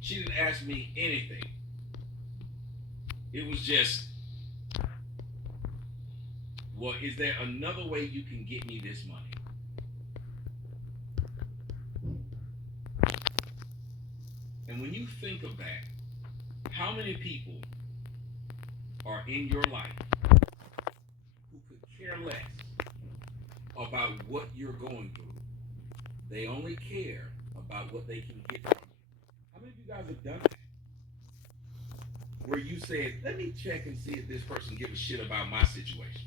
She didn't ask me anything. It was just, well, is there another way you can get me this money? And when you think of that, how many people are in your life who could care less about what you're going through? They only care about what they can get from you. How many of you guys have done that? Where you said, let me check and see if this person gives a shit about my situation.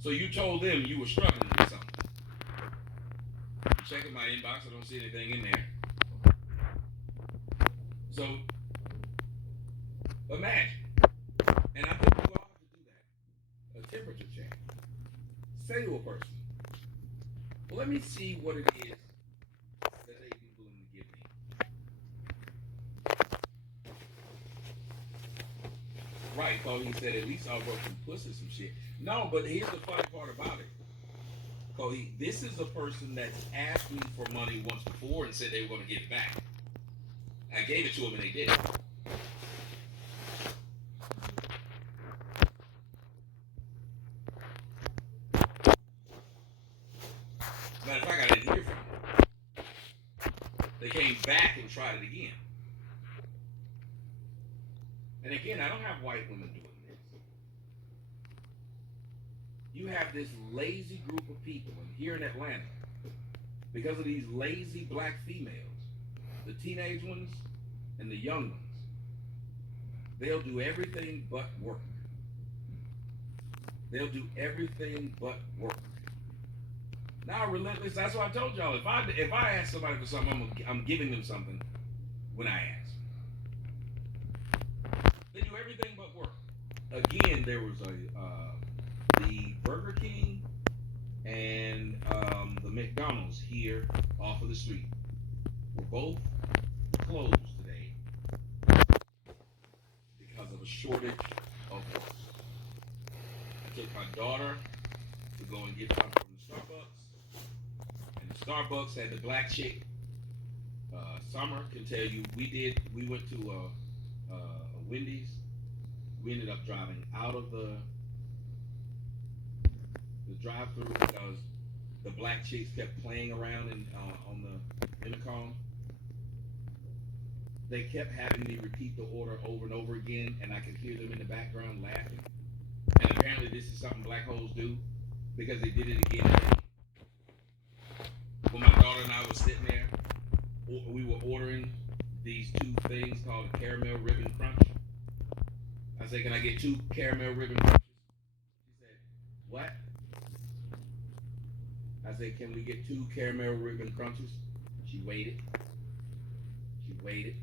So you told them you were struggling with something. I'm checking my inbox, I don't see anything in there. So, imagine, and I think we all have to do that, a temperature check. Say to a person, well, let me see what it is that they'd be willing to give me. Right, Cole, he said, at least I'll work some pussy, some shit. No, but here's the funny part about it. Cole, this is a person that's asked me for money once before and said they were going to give it back. I gave it to them and they did it. Matter of fact, I didn't hear from them. They came back and tried it again. And again, I don't have white women doing this. You have this lazy group of people, and here in Atlanta, because of these lazy black females, the teenage ones and the young ones, they'll do everything but work. They'll do everything but work. Now, relentless, that's what I told y'all. If I ask somebody for something, I'm giving them something when I ask. They do everything but work. Again, there was the Burger King and the McDonald's here off of the street were both closed today because of a shortage of work. I took my daughter to go and get something from the Starbucks, and the Starbucks had the black chick. Summer can tell you, we went to a Wendy's. We ended up driving out of the drive-through because the black chicks kept playing around on the intercom. They kept having me repeat the order over and over again, and I could hear them in the background laughing. And apparently this is something black hoes do, because they did it again. When my daughter and I were sitting there, we were ordering these two things called a caramel ribbon crunch. I said, can I get 2 caramel ribbon crunches? She said, what? I said, can we get 2 caramel ribbon crunches? She waited. She waited.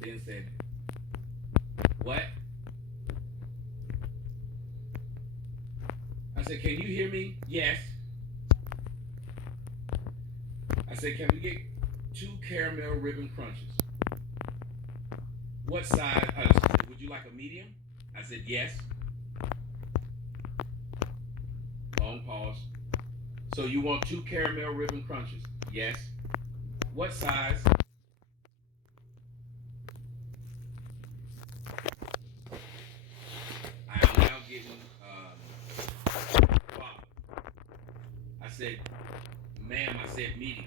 Then said, what? I said, can you hear me? Yes. I said, can we get 2 caramel ribbon crunches? What size? She said, would you like a medium? I said, yes. Long pause. So you want 2 caramel ribbon crunches? Yes. What size? I am now getting bothered. I said, ma'am, I said medium.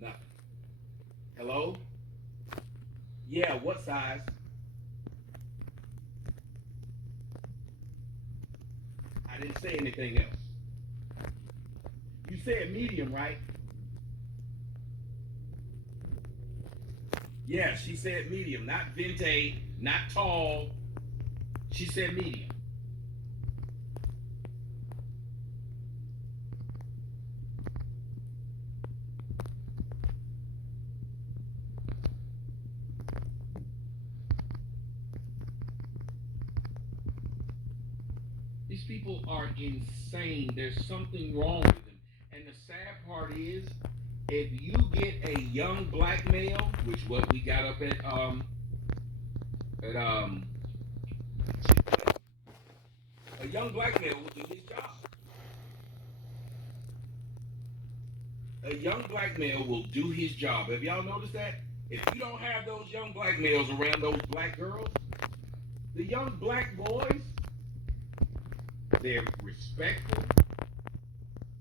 Nothing. Hello? Yeah, what size? I didn't say anything else. You said medium, right? Yeah, she said medium, not venti, not tall. She said medium. These people are insane. There's something wrong with them. And the sad part is, if you get a young black male, which what we got up at a young black male will do his job. A young black male will do his job. Have y'all noticed that? If you don't have those young black males around those black girls, the young black boys, they're respectful.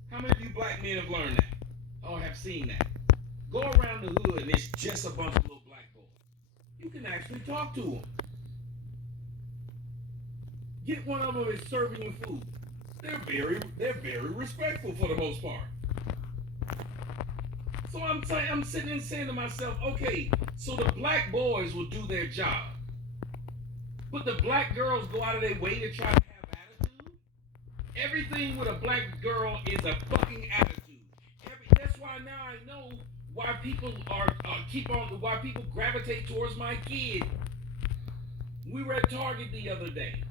How many of you black men have learned that? Or have seen that? Go around the hood and it's just a bunch of little black boys. You can actually talk to them. Get one of them that's serving you food. They're very respectful for the most part. So I'm sitting and saying to myself, okay, so the black boys will do their job. But the black girls go out of their way to try to have attitude? Everything with a black girl is a fucking attitude. That's why now I know why people why people gravitate towards my kid. We were at Target the other day.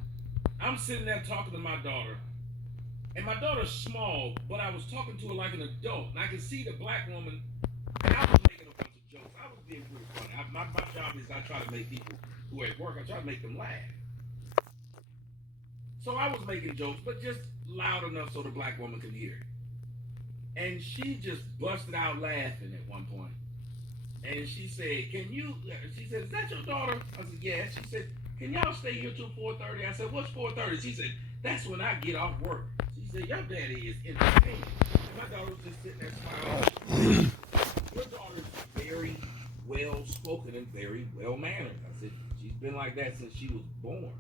I'm sitting there talking to my daughter, and my daughter's small, but I was talking to her like an adult, and I could see the black woman, and I was making a bunch of jokes. I was being pretty funny. My job is I try to make people who are at work, I try to make them laugh. So I was making jokes, but just loud enough so the black woman could hear it. And she just busted out laughing at one point. And she said, she said, is that your daughter? I said, yes. She said, can y'all stay here till 4:30? I said, what's 4:30? She said, that's when I get off work. She said, your daddy is entertaining. And my daughter was just sitting there smiling. Your daughter's very well spoken and very well mannered. I said, she's been like that since she was born.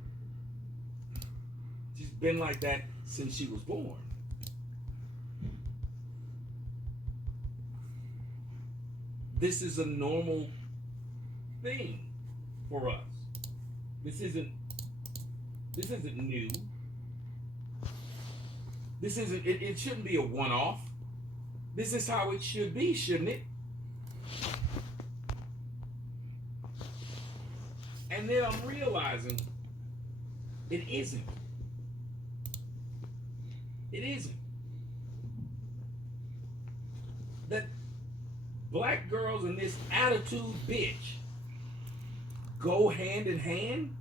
She's been like that since she was born. This is a normal thing for us. This isn't new. It shouldn't be a one-off. This is how it should be, shouldn't it? And then I'm realizing it isn't. It isn't. That black girls and this attitude bitch go hand in hand.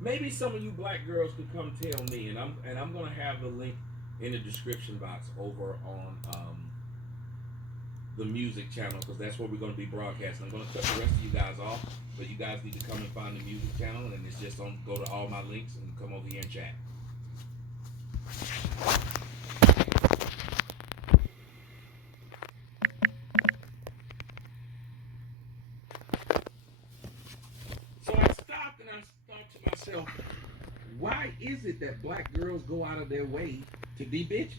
Maybe some of you black girls could come tell me, and I'm gonna have the link in the description box over on the music channel, because that's where we're gonna be broadcasting. I'm gonna cut the rest of you guys off, but you guys need to come and find the music channel, and it's just on go to all my links and come over here and chat. So I stopped and I thought to myself, why is it that black girls go out of their way to be bitches.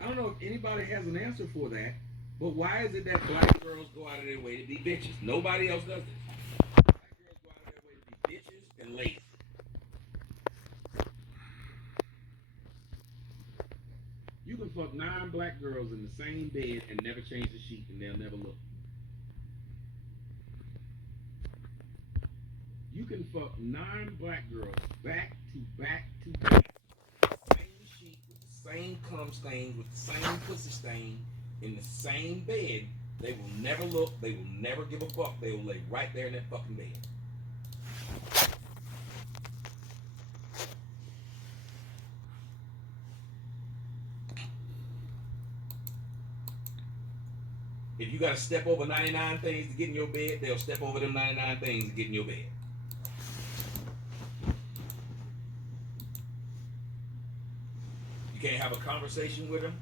I don't know if anybody has an answer for that, but why is it that black girls go out of their way to be bitches? Nobody else does this. Black girls go out of their way to be bitches and lazy. You can fuck 9 black girls in the same bed and never change the sheet and they'll never look. You can fuck 9 black girls back to back to back. Same sheet with the same cum stain, with the same pussy stain, in the same bed. They will never look, they will never give a fuck. They will lay right there in that fucking bed. If you gotta step over 99 things to get in your bed, they'll step over them 99 things to get in your bed. You can't have a conversation with them.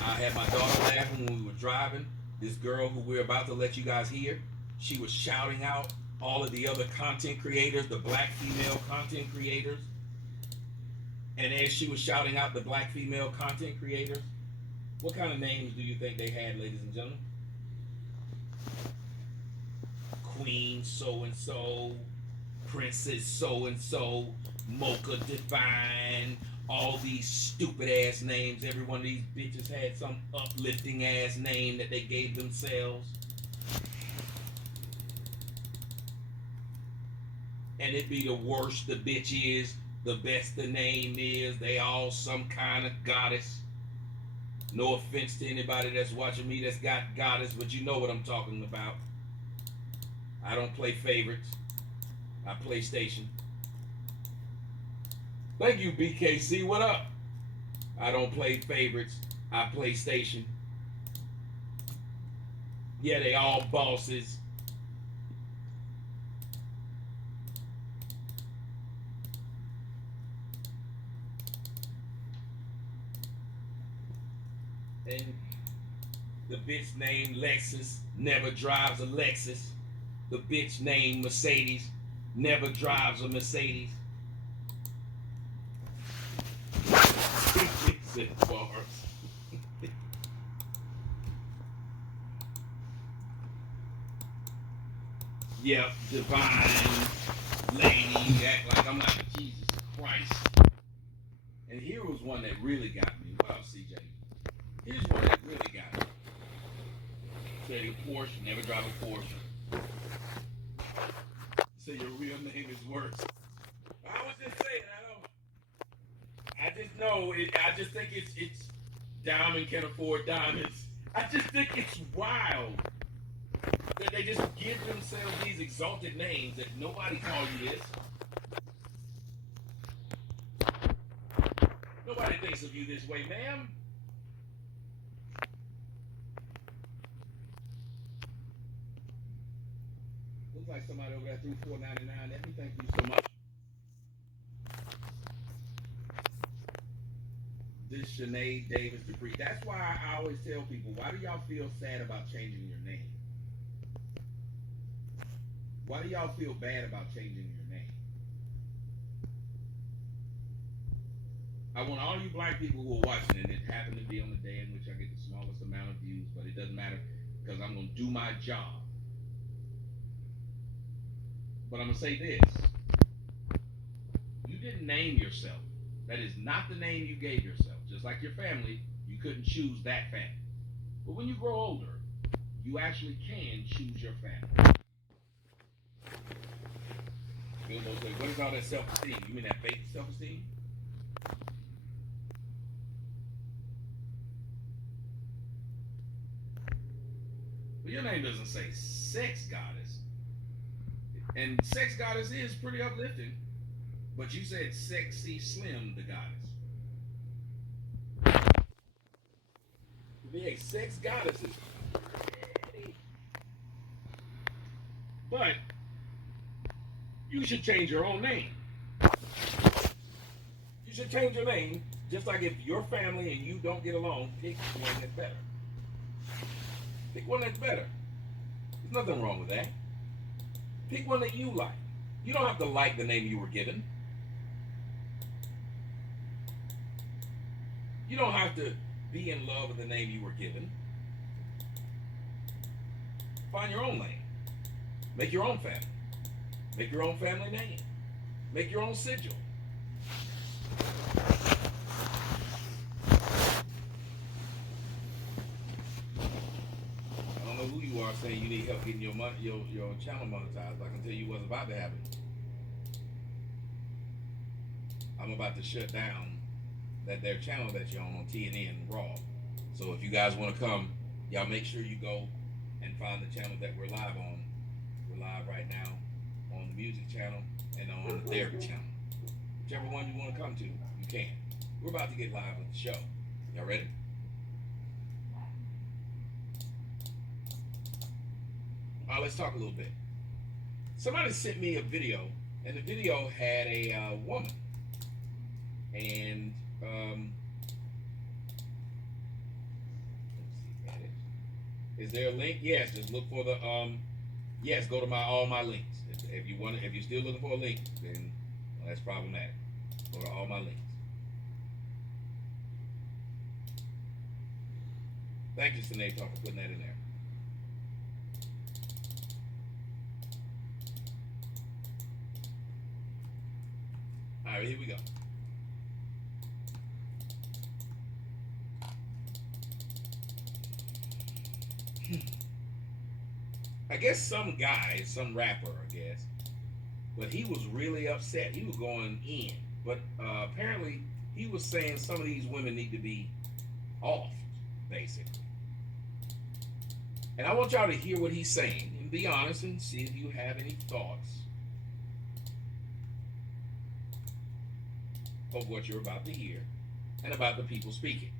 I had my daughter laughing when we were driving. This girl who we're about to let you guys hear, she was shouting out all of the other content creators, the black female content creators. And as she was shouting out the black female content creators, what kind of names do you think they had, ladies and gentlemen? Queen so-and-so, Princess so-and-so, Mocha Divine, all these stupid ass names. Every one of these bitches had some uplifting ass name that they gave themselves. And it be the worse the bitch is, the best the name is. They all some kind of goddess. No offense to anybody that's watching me that's got goddess, but you know what I'm talking about. I don't play favorites. I play station. Thank you, BKC. What up? I don't play favorites. I play station. Yeah, they all bosses. And the bitch named Lexus never drives a Lexus. The bitch named Mercedes never drives a Mercedes. Bars. Yep, divine lady, act like I'm like Jesus Christ. And here was one that really got me. What up, CJ? Here's one that really got me. Said a Porsche, never drive a Porsche. Say your real name is worse. I was just saying, I just know it. I just think it's diamond can afford diamonds. I just think it's wild that they just give themselves these exalted names that nobody calls you this. Nobody thinks of you this way, ma'am. Looks like somebody over there threw $4.99 at me. Thank you so much. This Sinead Davis Dupree. That's why I always tell people, why do y'all feel sad about changing your name? Why do y'all feel bad about changing your name? I want all you black people who are watching, and it happened to be on the day in which I get the smallest amount of views, but it doesn't matter because I'm going to do my job. But I'm going to say this. You didn't name yourself. That is not the name you gave yourself. Just like your family, you couldn't choose that family. But when you grow older, you actually can choose your family. What is all that self-esteem? You mean that fake self-esteem? Well, your name doesn't say sex goddess. And sex goddess is pretty uplifting. But you said sexy slim the goddess. To be a sex goddess is pretty. But you should change your own name. You should change your name, just like if your family and you don't get along, pick one that's better. Pick one that's better. There's nothing wrong with that. Pick one that you like. You don't have to like the name you were given. You don't have to be in love with the name you were given. Find your own lane. Make your own family. Make your own family name. Make your own sigil. I don't know who you are saying you need help getting your money, your channel monetized. I can tell you what's about to happen. I'm about to shut down their channel that you're on TNN Raw. So if you guys want to come, y'all make sure you go and find the channel that we're live on. We're live right now on the music channel and on the therapy channel. Whichever one you want to come to, you can. We're about to get live with the show. Y'all ready? All right, let's talk a little bit. Somebody sent me a video, and the video had a woman. And let's see, is there a link? Yes, just look for the yes, go to all my links. If you're still looking for a link, then that's problematic. Go to all my links. Thank you, Sinead, for putting that in there. All right, here we go. I guess some guy, some rapper, I guess, but he was really upset. He was going in, but apparently he was saying some of these women need to be off, basically. And I want y'all to hear what he's saying and be honest and see if you have any thoughts of what you're about to hear and about the people speaking.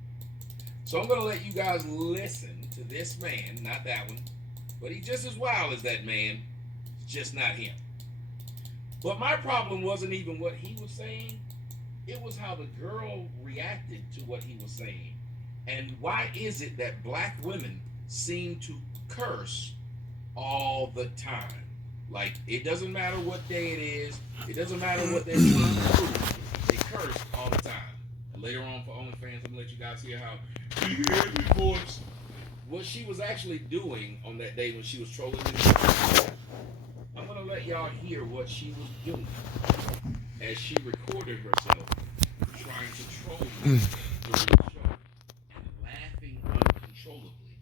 So I'm going to let you guys listen to this man, not that one, but he's just as wild as that man. It's just not him. But my problem wasn't even what he was saying. It was how the girl reacted to what he was saying. And why is it that black women seem to curse all the time? Like, it doesn't matter what day it is. It doesn't matter what they're trying to do. They curse all the time. And later on for OnlyFans, I'm going to let you guys hear how he had me voice. What she was actually doing on that day when she was trolling me. I'm going to let y'all hear what she was doing as she recorded herself trying to troll me during the show and laughing uncontrollably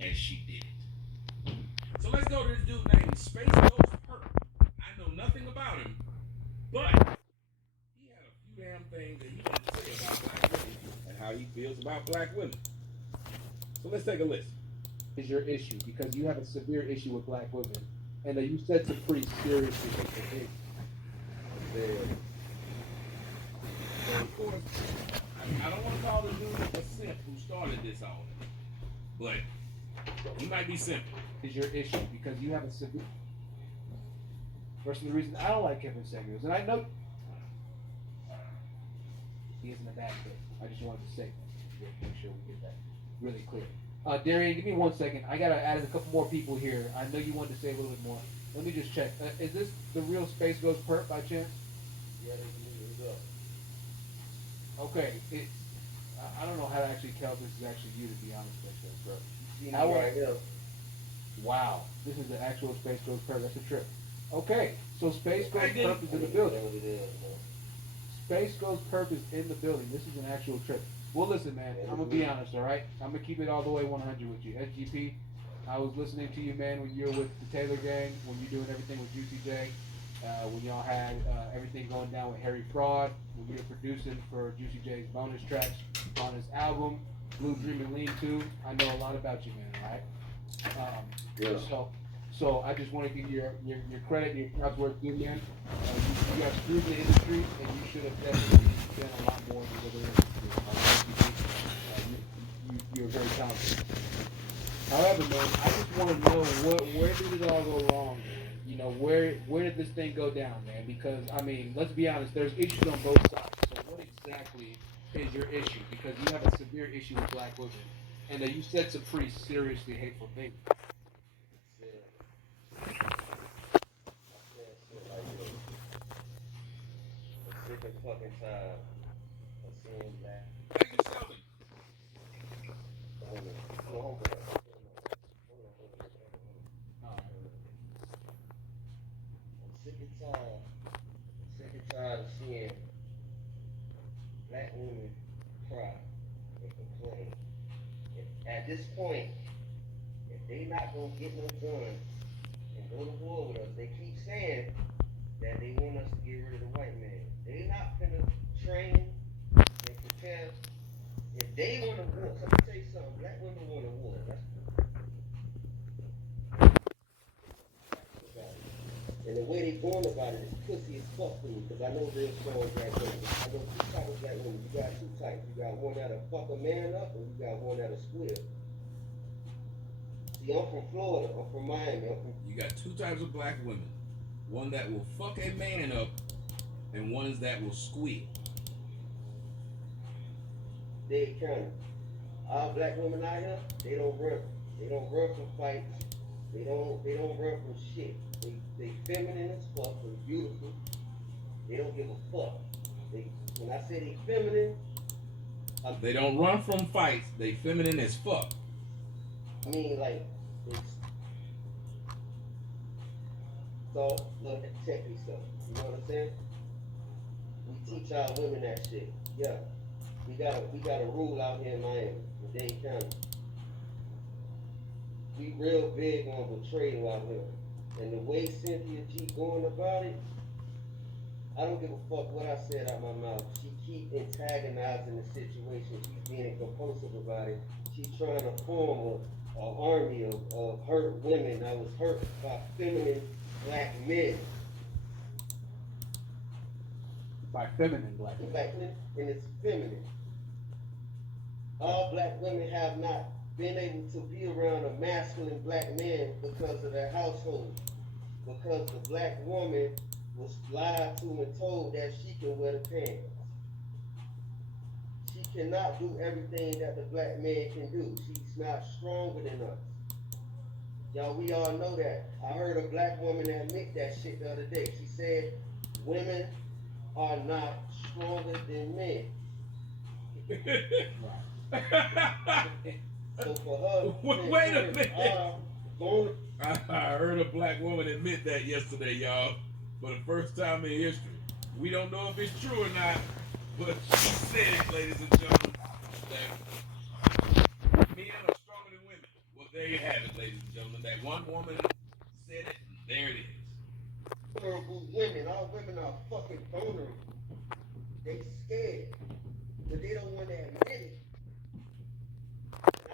as she did it. So let's go to this dude named Space Ghost Perk. I know nothing about him, but he had a few damn things that he wanted to say about black women and how he feels about black women. So let's take a listen. Is your issue because you have a severe issue with black women, and that you said some pretty serious things. Of course, I don't want to call the dude a simp who started this all, but he might be simp. Is your issue because you have a severe. First, the reason I don't like Kevin Samuels, and I know he isn't a bad thing. I just wanted to say that. Make sure we get that really clear. Darian, give me 1 second. I gotta add a couple more people here. I know you wanted to say a little bit more. Let me just check. Is this the real Space Ghost Perk by chance? Yeah, they do. Okay. I don't know how to actually tell if this is actually you, to be honest with you, bro. How right now? Wow. This is the actual Space Ghost Perk. That's a trip. Okay. So Space Ghost Perk is in the building. Space Ghost Perk is in the building. This is an actual trip. Well, listen, man, I'm going to be honest, all right? I'm going to keep it all the way 100 with you. SGP, I was listening to you, man, when you were with the Taylor Gang, when you're doing everything with Juicy J, when y'all had everything going down with Harry Fraud, when you were producing for Juicy J's bonus tracks on his album, Blue Dream and Lean 2. I know a lot about you, man, all right? Yeah. So I just want to give you your credit and your props worth due, man. You got screwed in the industry, and you should have definitely done a lot more than what it is. You're very talented. However, man, I just want to know where did it all go wrong, man? You know, where did this thing go down, man? Because, I mean, let's be honest, there's issues on both sides. So what exactly is your issue? Because you have a severe issue with black women, and that you said some pretty seriously hateful things. sick and fucking tired of seeing black Ladies and gentlemen, women. Hold on. I'm sick and tired of seeing black women cry and complain. At this point, if they not gonna get no guns and go to war with us, they keep saying that they want us to get rid of the white man. They not finna train and prepare. If they want to war, so let me tell you something. Black women want a war. That's about it. And the way they going about it is pussy as fuck for me, because I know real strong black women. I know two types of black women. You got two types. You got one that'll fuck a man up, and you got one that'll squeal. See, I'm from Florida. I'm from Miami. you got two types of black women. One that will fuck a man up, and ones that will squeal. They kind of. Our black women out here, they don't run. They don't run from fights. They don't run from shit. They feminine as fuck. They're beautiful. They don't give a fuck. When I say they feminine, They don't run from fights. They feminine as fuck. I mean like it's. So look, check this out. You know what I'm saying? We teach our women that shit. Yeah. We got a rule out here in Miami, in Dade County. We real big on betrayal out here. And the way Cynthia G going about it, I don't give a fuck what I said out my mouth. She keep antagonizing the situation. She's being compulsive about it. She's trying to form an army of hurt women that was hurt by feminine black men. By feminine black women. Black women, and it's feminine. All black women have not been able to be around a masculine black man because of their household. Because the black woman was lied to and told that she can wear the pants. She cannot do everything that the black man can do. She's not stronger than us. Y'all, we all know that. I heard a black woman admit that shit the other day. She said, women are not stronger than men. So for her, Wait a minute. I heard a black woman admit that yesterday, y'all. For the first time in history. We don't know if it's true or not, but she said it, ladies and gentlemen, that men are stronger than women. Well, there you have it, ladies and gentlemen. That one woman said it, and there it is. Vulnerable women, all women are fucking vulnerable. They scared, but they don't want to admit it. I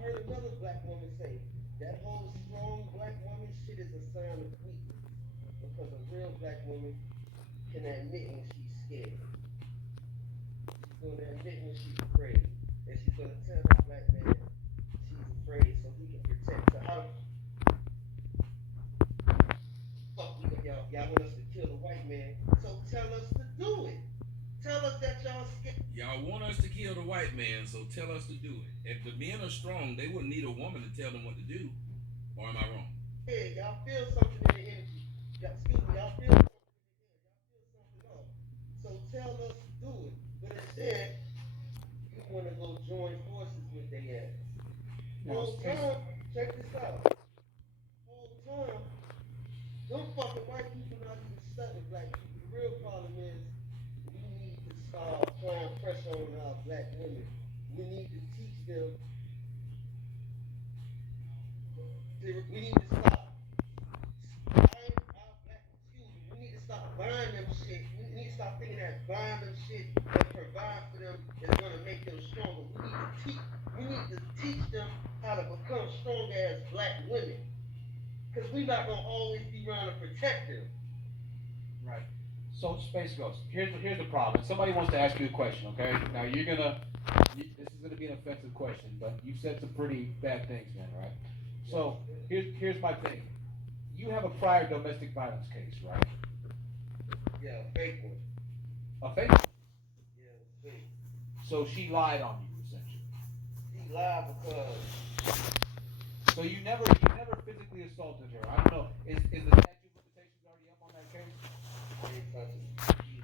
heard another black woman say that whole strong black woman shit is a sign of weakness, because a real black woman can admit when she's scared. She's gonna admit when she's afraid, and she's gonna tell that black man she's afraid so he can protect her. How fuck y'all want us to kill the white man? So tell us to do it. Tell us that y'all scared. Y'all want us to kill the white man, so tell us to do it. If the men are strong, they wouldn't need a woman to tell them what to do. Or am I wrong? Yeah, y'all feel something in the energy. Y'all feel something in the air. Y'all feel something off. So tell us to do it. But instead, you want to go join forces with their ass. Whole time, check this out. Whole time, them fucking white people not even studying black people. The real problem is we need to start applying pressure on our black women. We need to teach them. We need to stop buying our black. Excuse me. We need to stop buying them shit. We need to stop thinking that buying them shit and provide for them is gonna make them stronger. We need to teach them how to become strong as black women. Cause we're not gonna always be around to protect them. Right. So Space Ghost, here's the problem. Somebody wants to ask you a question, okay? Now this is gonna be an offensive question, but you said some pretty bad things, man, right? So here's my thing. You have a prior domestic violence case, right? Yeah, a fake one. A fake? Yeah, it was fake. So she lied on you, essentially. She lied because. So you never physically assaulted her. I don't know. Is the statute of limitations already up on that case? She ain't touching me.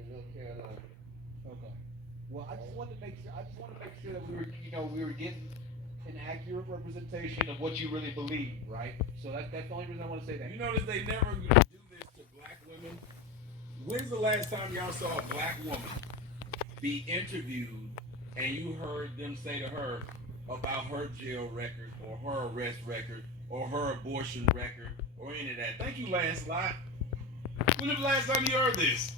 in North Carolina. Okay. Well, I just wanted to make sure. I just wanted to make sure that we were getting an accurate representation of what you really believe, right? So that's the only reason I want to say that. You notice they never do this to black women. When's the last time y'all saw a black woman be interviewed and you heard them say to her about her jail record or her arrest record or her abortion record or any of that? Thank you, Lancelot. When was the last time you heard this?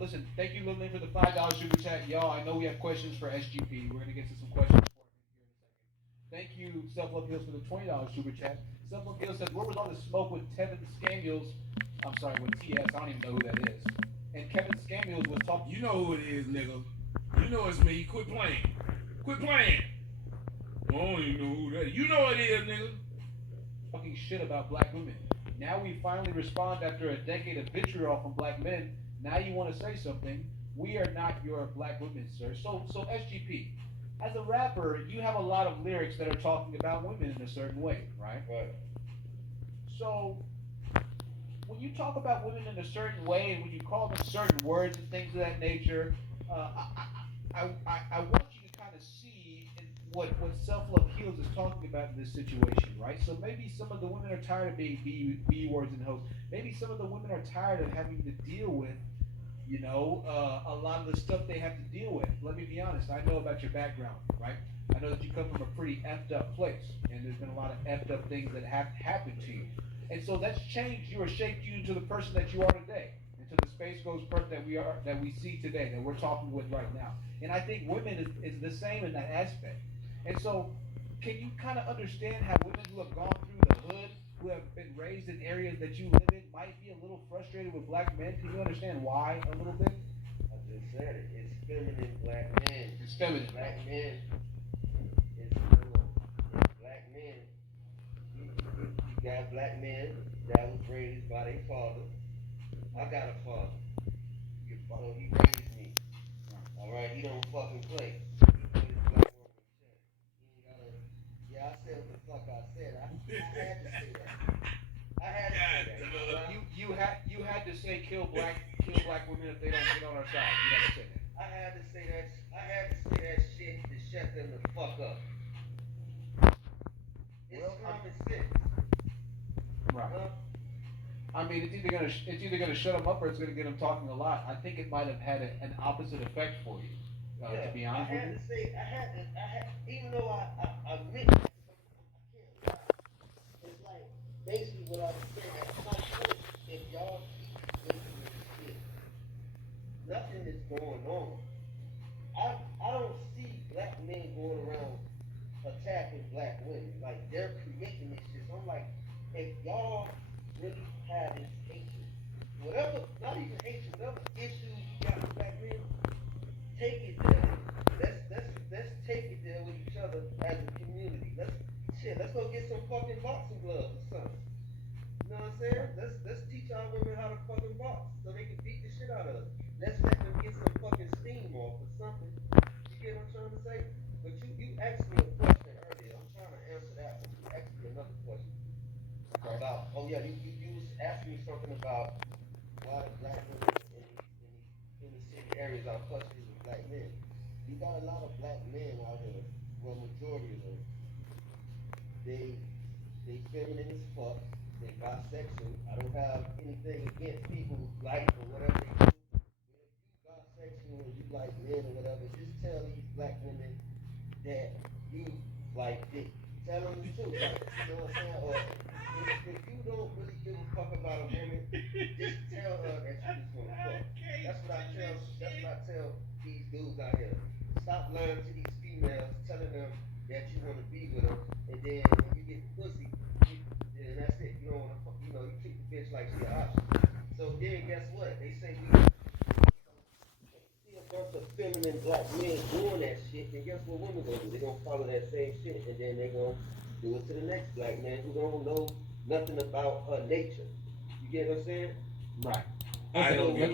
Listen, thank you, Lillian, for the $5 super chat. Y'all, I know we have questions for SGP. We're going to get to some questions for him here in a second. Thank you, Self-Love Hills, for the $20 super chat. Self-Love Hills says, where was all the smoke with Tevin Scamulls? I'm sorry, with TS. I don't even know who that is. And Kevin Scamulls was talking. You know who it is, nigga. You know it's me. Quit playing. Quit playing. I don't even know who that is. You know it is, nigga. Talking shit about black women. Now we finally respond after a decade of vitriol from black men. Now you want to say something. We are not your black women, sir. So SGP, as a rapper, you have a lot of lyrics that are talking about women in a certain way, right? Right. So when you talk about women in a certain way and when you call them certain words and things of that nature, I want you to kind of see what Self-Love Heals is talking about in this situation, right? So maybe some of the women are tired of being B words and hoes. Maybe some of the women are tired of having to deal with, a lot of the stuff they have to deal with. Let me be honest. I know about your background, right? I know that you come from a pretty effed up place, and there's been a lot of effed up things that have happened to you. And so that's changed you or shaped you into the person that you are today, into the Space Ghost person that we see today, that we're talking with right now. And I think women is the same in that aspect. And so, can you kind of understand how women who have gone through the hood, who have been raised in areas that you live in, might be a little frustrated with black men? Can you understand why a little bit? I just said it. It's feminine black men. It's feminine. Black men. It's feminine. It's black men. You got black men that was raised by their father. I got a father. He raised me. Alright, he don't fucking play. He put his black woman in check. He ain't gotta. Yeah, I said what the fuck I said. I had to say that. I had to say that. You had to say kill black women if they don't get on our side. You had to say that. I had to say that. I had to say that shit to shut them the fuck up. It's common sense. Right. Huh? I mean, it's either gonna shut them up or it's gonna get them talking a lot. I think it might have had an opposite effect for you. To be honest with you. I had to, even though I meant it, I can't lie. It's like, basically what I was saying, at some point, if y'all keep listening to shit, nothing is going on. I don't see black men going around attacking black women. Like, they're creating this shit. So I'm like, if y'all really have this hatred, whatever, not even hatred, whatever issues you got with black men, take it there. Let's take it there with each other as a community. Let's go get some fucking boxing gloves or something. You know what I'm saying? Let's teach our women how to fucking box so they can beat the shit out of us. Let's let them get some fucking steam off or something. You get what I'm trying to say? But you asked me a question earlier. I'm trying to answer that one. You asked me another question about, you was asking me something about why the black women in the city areas are frustrated with black men. You got a lot of black men out here, well, majority of them, they feminine as fuck, they bisexual. I don't have anything against people like or whatever they do. But if you bisexual and you like men or whatever, just tell these black women that you like dick. Tell them the truth, like, you know what I'm saying? Or if you don't really give a fuck about a woman, just tell her that you just wanna fuck. That's what I tell these dudes out here. Stop lying to these females, telling them that you wanna be with them, and then when you get pussy, then that's it. You don't wanna fuck, you treat the bitch like she an option. So then guess what? They say we see a bunch of feminine black men doing that shit, and guess what women gonna do? They gonna follow that same shit, and then they gonna do it to the next black man who don't know nothing about her nature. You get what I'm saying? Right. I Okay, don't get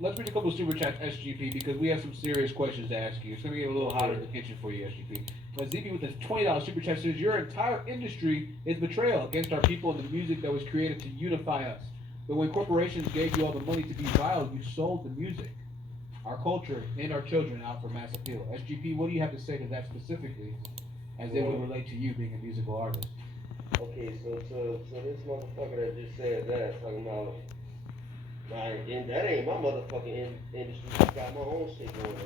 let's read a couple super chats, SGP, because we have some serious questions to ask you. It's gonna get a little hotter in the kitchen for you, SGP. But ZP with this $20 super chat says your entire industry is betrayal against our people and the music that was created to unify us. But when corporations gave you all the money to be vile, you sold the music, our culture, and our children out for mass appeal. SGP, what do you have to say to that specifically, as it would relate to you being a musical artist? Okay, so this motherfucker that just said that, talking about, and that ain't my motherfucking industry. I got my own shit going on.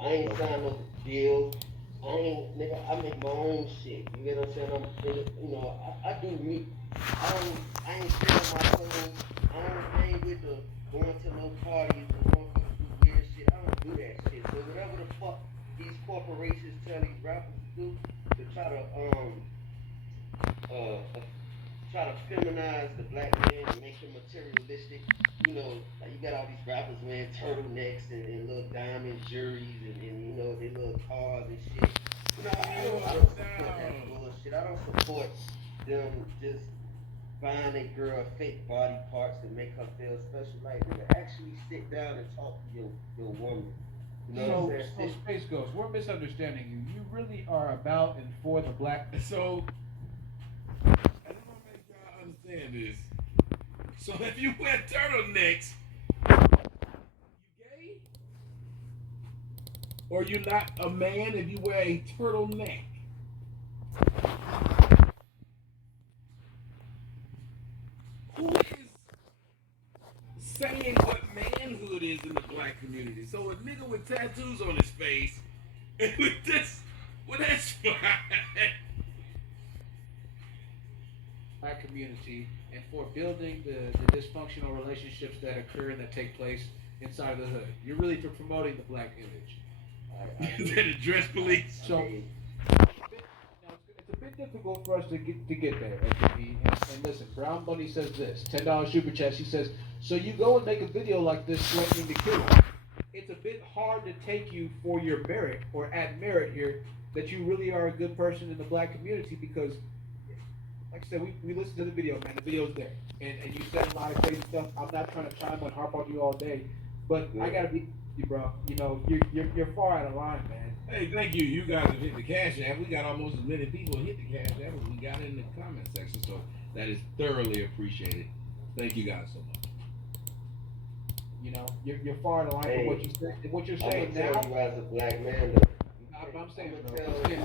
I ain't signed no deal. Nigga, I make my own shit. You get what I'm saying? I do me. I ain't selling my clothes. I don't hang with the going to no parties and motherfuckers do weird shit. I don't do that shit. So whatever the fuck these corporations tell these rappers to do to try to feminize the black man and make him materialistic. Like you got all these rappers wearing turtlenecks and little diamond juries and they little cars and shit. I don't support that bullshit. I don't support them just buying a girl fake body parts to make her feel special. Like, nigga, actually sit down and talk to your woman. You know what I'm saying? So Space Ghost, we're misunderstanding you. You really are about and for the black. So, I just want to make y'all understand this. So, if you wear turtlenecks, you gay? Or you're not a man if you wear a turtleneck? Who is saying what manhood is in the black community? So, a nigga with tattoos on his face, and with this, well, that's fine. Black community, and for building the dysfunctional relationships that occur and that take place inside of the hood. You're really for promoting the black image. The dress police. So it's a bit difficult for us to get there, SGP. And listen, Brown Bunny says this, $10 super chat. She says, so you go and make a video like this threatening to kill him. It's a bit hard to take you for your merit or at merit here that you really are a good person in the black community because, like I said, we listened to the video, man. The video's there. And you said a lot of crazy stuff. I'm not trying to chime and harp on you all day, but I gotta be you, bro. You're far out of line, man. Hey, thank you. You guys have hit the cash app. We got almost as many people hit the cash app as we got in the comment section, so that is thoroughly appreciated. Thank you guys so much. You're far out of line for what you said. What you're saying now. I'm as a black man, though. I'm saying, I'm bro. tell I'm saying,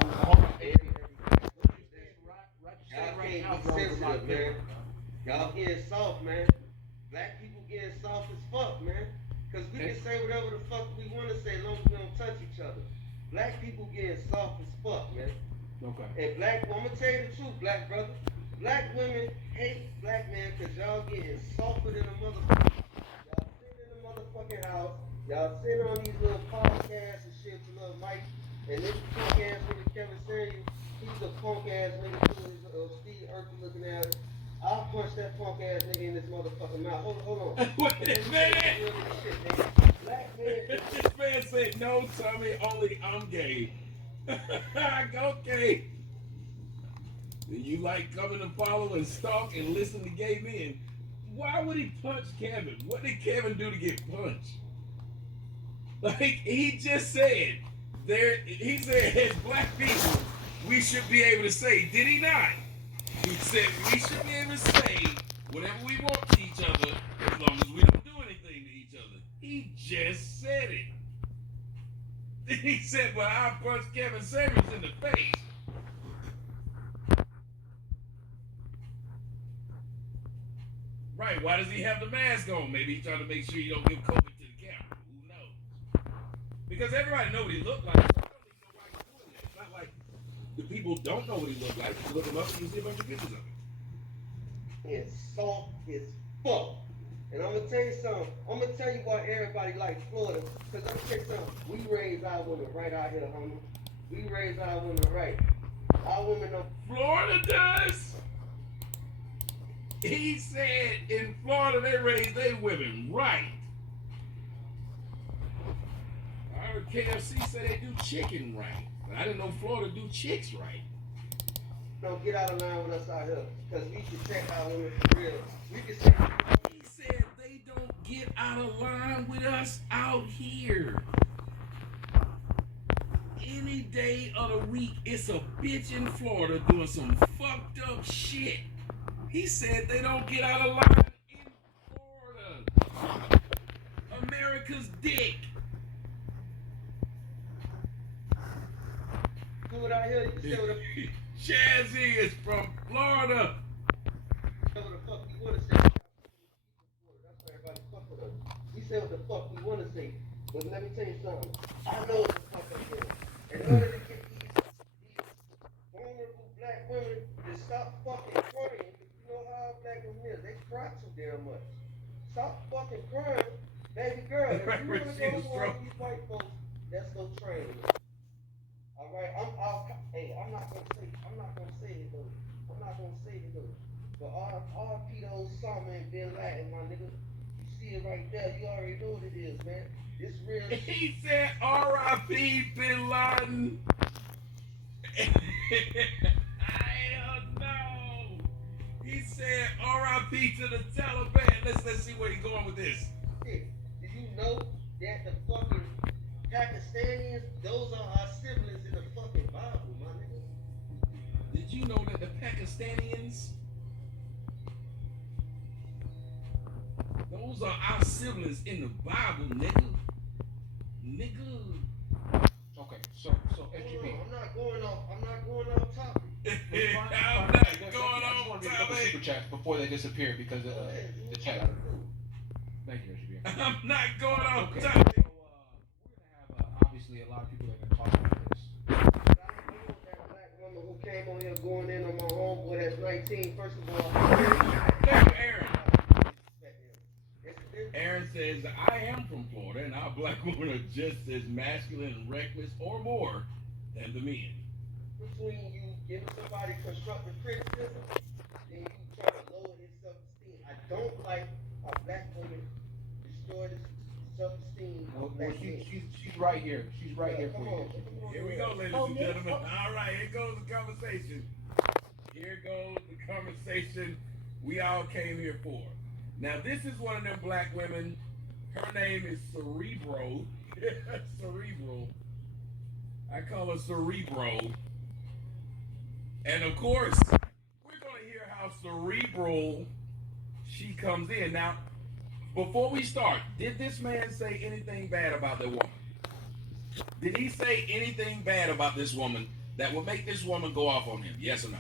y'all right can't now, be bro, is not sensitive, good. man. Y'all getting soft, man. Black people getting soft as fuck, man. Cause we can say whatever the fuck we want to say as long as we don't touch each other. Black people getting soft as fuck, man. Okay. And I'm gonna tell you the truth, black brother. Black women hate black men cause y'all getting softer than a motherfucker. Y'all sitting in the motherfucking house. Y'all sitting on these little podcasts and shit with little Mike. And this punk ass nigga Kevin Samuels, he's a punk ass nigga too. He's Steve Urkel looking at it. I'll punch that punk ass nigga in this motherfucking mouth. Hold on. Wait a minute. Black man. This man said, no, Tommy, only I'm gay. Okay. You like coming to follow and stalk and listen to gay men. Why would he punch Kevin? What did Kevin do to get punched? Like, he just said, he said, as black people, we should be able to say, did he not? He said we should be able to say whatever we want to each other as long as we don't do anything to each other. He just said it. Then he said, but I punched Kevin Samuels in the face. Right, why does he have the mask on? Maybe he's trying to make sure you don't give COVID to the camera. Who knows? Because everybody knows what he looked like. So I don't even know why he's doing that. It's not like the people don't know what he looked like. You look him up and you see a bunch of pictures of him. It's soft as fuck. And I'm gonna tell you something. I'm gonna tell you why everybody likes Florida. Cause I'm gonna tell you something. We raise our women right out here, homie. We raise our women right. Our women don't. Florida does. He said in Florida they raise their women right. I heard KFC say they do chicken right. But I didn't know Florida do chicks right. Don't get out of line with us out here. Cause we can check our women for real. We can say. He said they don't get out of line with us out here. Any day of the week, it's a bitch in Florida doing some fucked up shit. He said they don't get out of line in America's dick. Do it out here. You say what the Chazzy is from Florida. What the fuck we wanna say. That's why everybody fuck with us. We say what the fuck we wanna say. But let me tell you something. I know what the fuck I'm doing. In order to get these vulnerable black women to stop fucking crying, you know how black women is. They cry too damn much. Stop fucking crying. Baby girl, if you wanna go for these white folks, let's go train them. Alright, I'm not gonna say it though. I'm not gonna say it though. But all pedos, Osama and Bin Laden, my nigga. You see it right there. You already know what it is, man. It's real shit. He said R.I.P. Bin Laden. I don't know. He said R.I.P. to the Taliban. Let's see where he's going with this. Shit. Did you know that the fucking Pakistanis, those are our siblings in the fucking Bible, my nigga? Did you know that the Pakistanians, those are our siblings in the Bible, nigga? Okay, so F2P. I'm not going off topic. I'm not going I just on want to read a couple super topic. chats before they disappear because the chat. Thank you, F2P. I'm not going on Okay. topic. So we're gonna have obviously a lot of people that are gonna talk about this. I know that black woman who came on here going in on my homeboy that's 19. First of all, Thank you, Aaron. Aaron says, I am from Florida, and our black women are just as masculine and reckless or more than the men. Between you giving somebody constructive criticism and you trying to lower his self-esteem. I don't like how black women destroy the self-esteem Well, of black men. she's right here. She's right here for Come you. on. Here we go, ladies and gentlemen. All right, here goes the conversation. Here goes the conversation we all came here for. Now, this is one of them black women. Her name is Cerebro. Cerebral. I call her Cerebro. And of course, we're going to hear how cerebral she comes in. Now, before we start, did this man say anything bad about the woman? Did he say anything bad about this woman that would make this woman go off on him? Yes or no?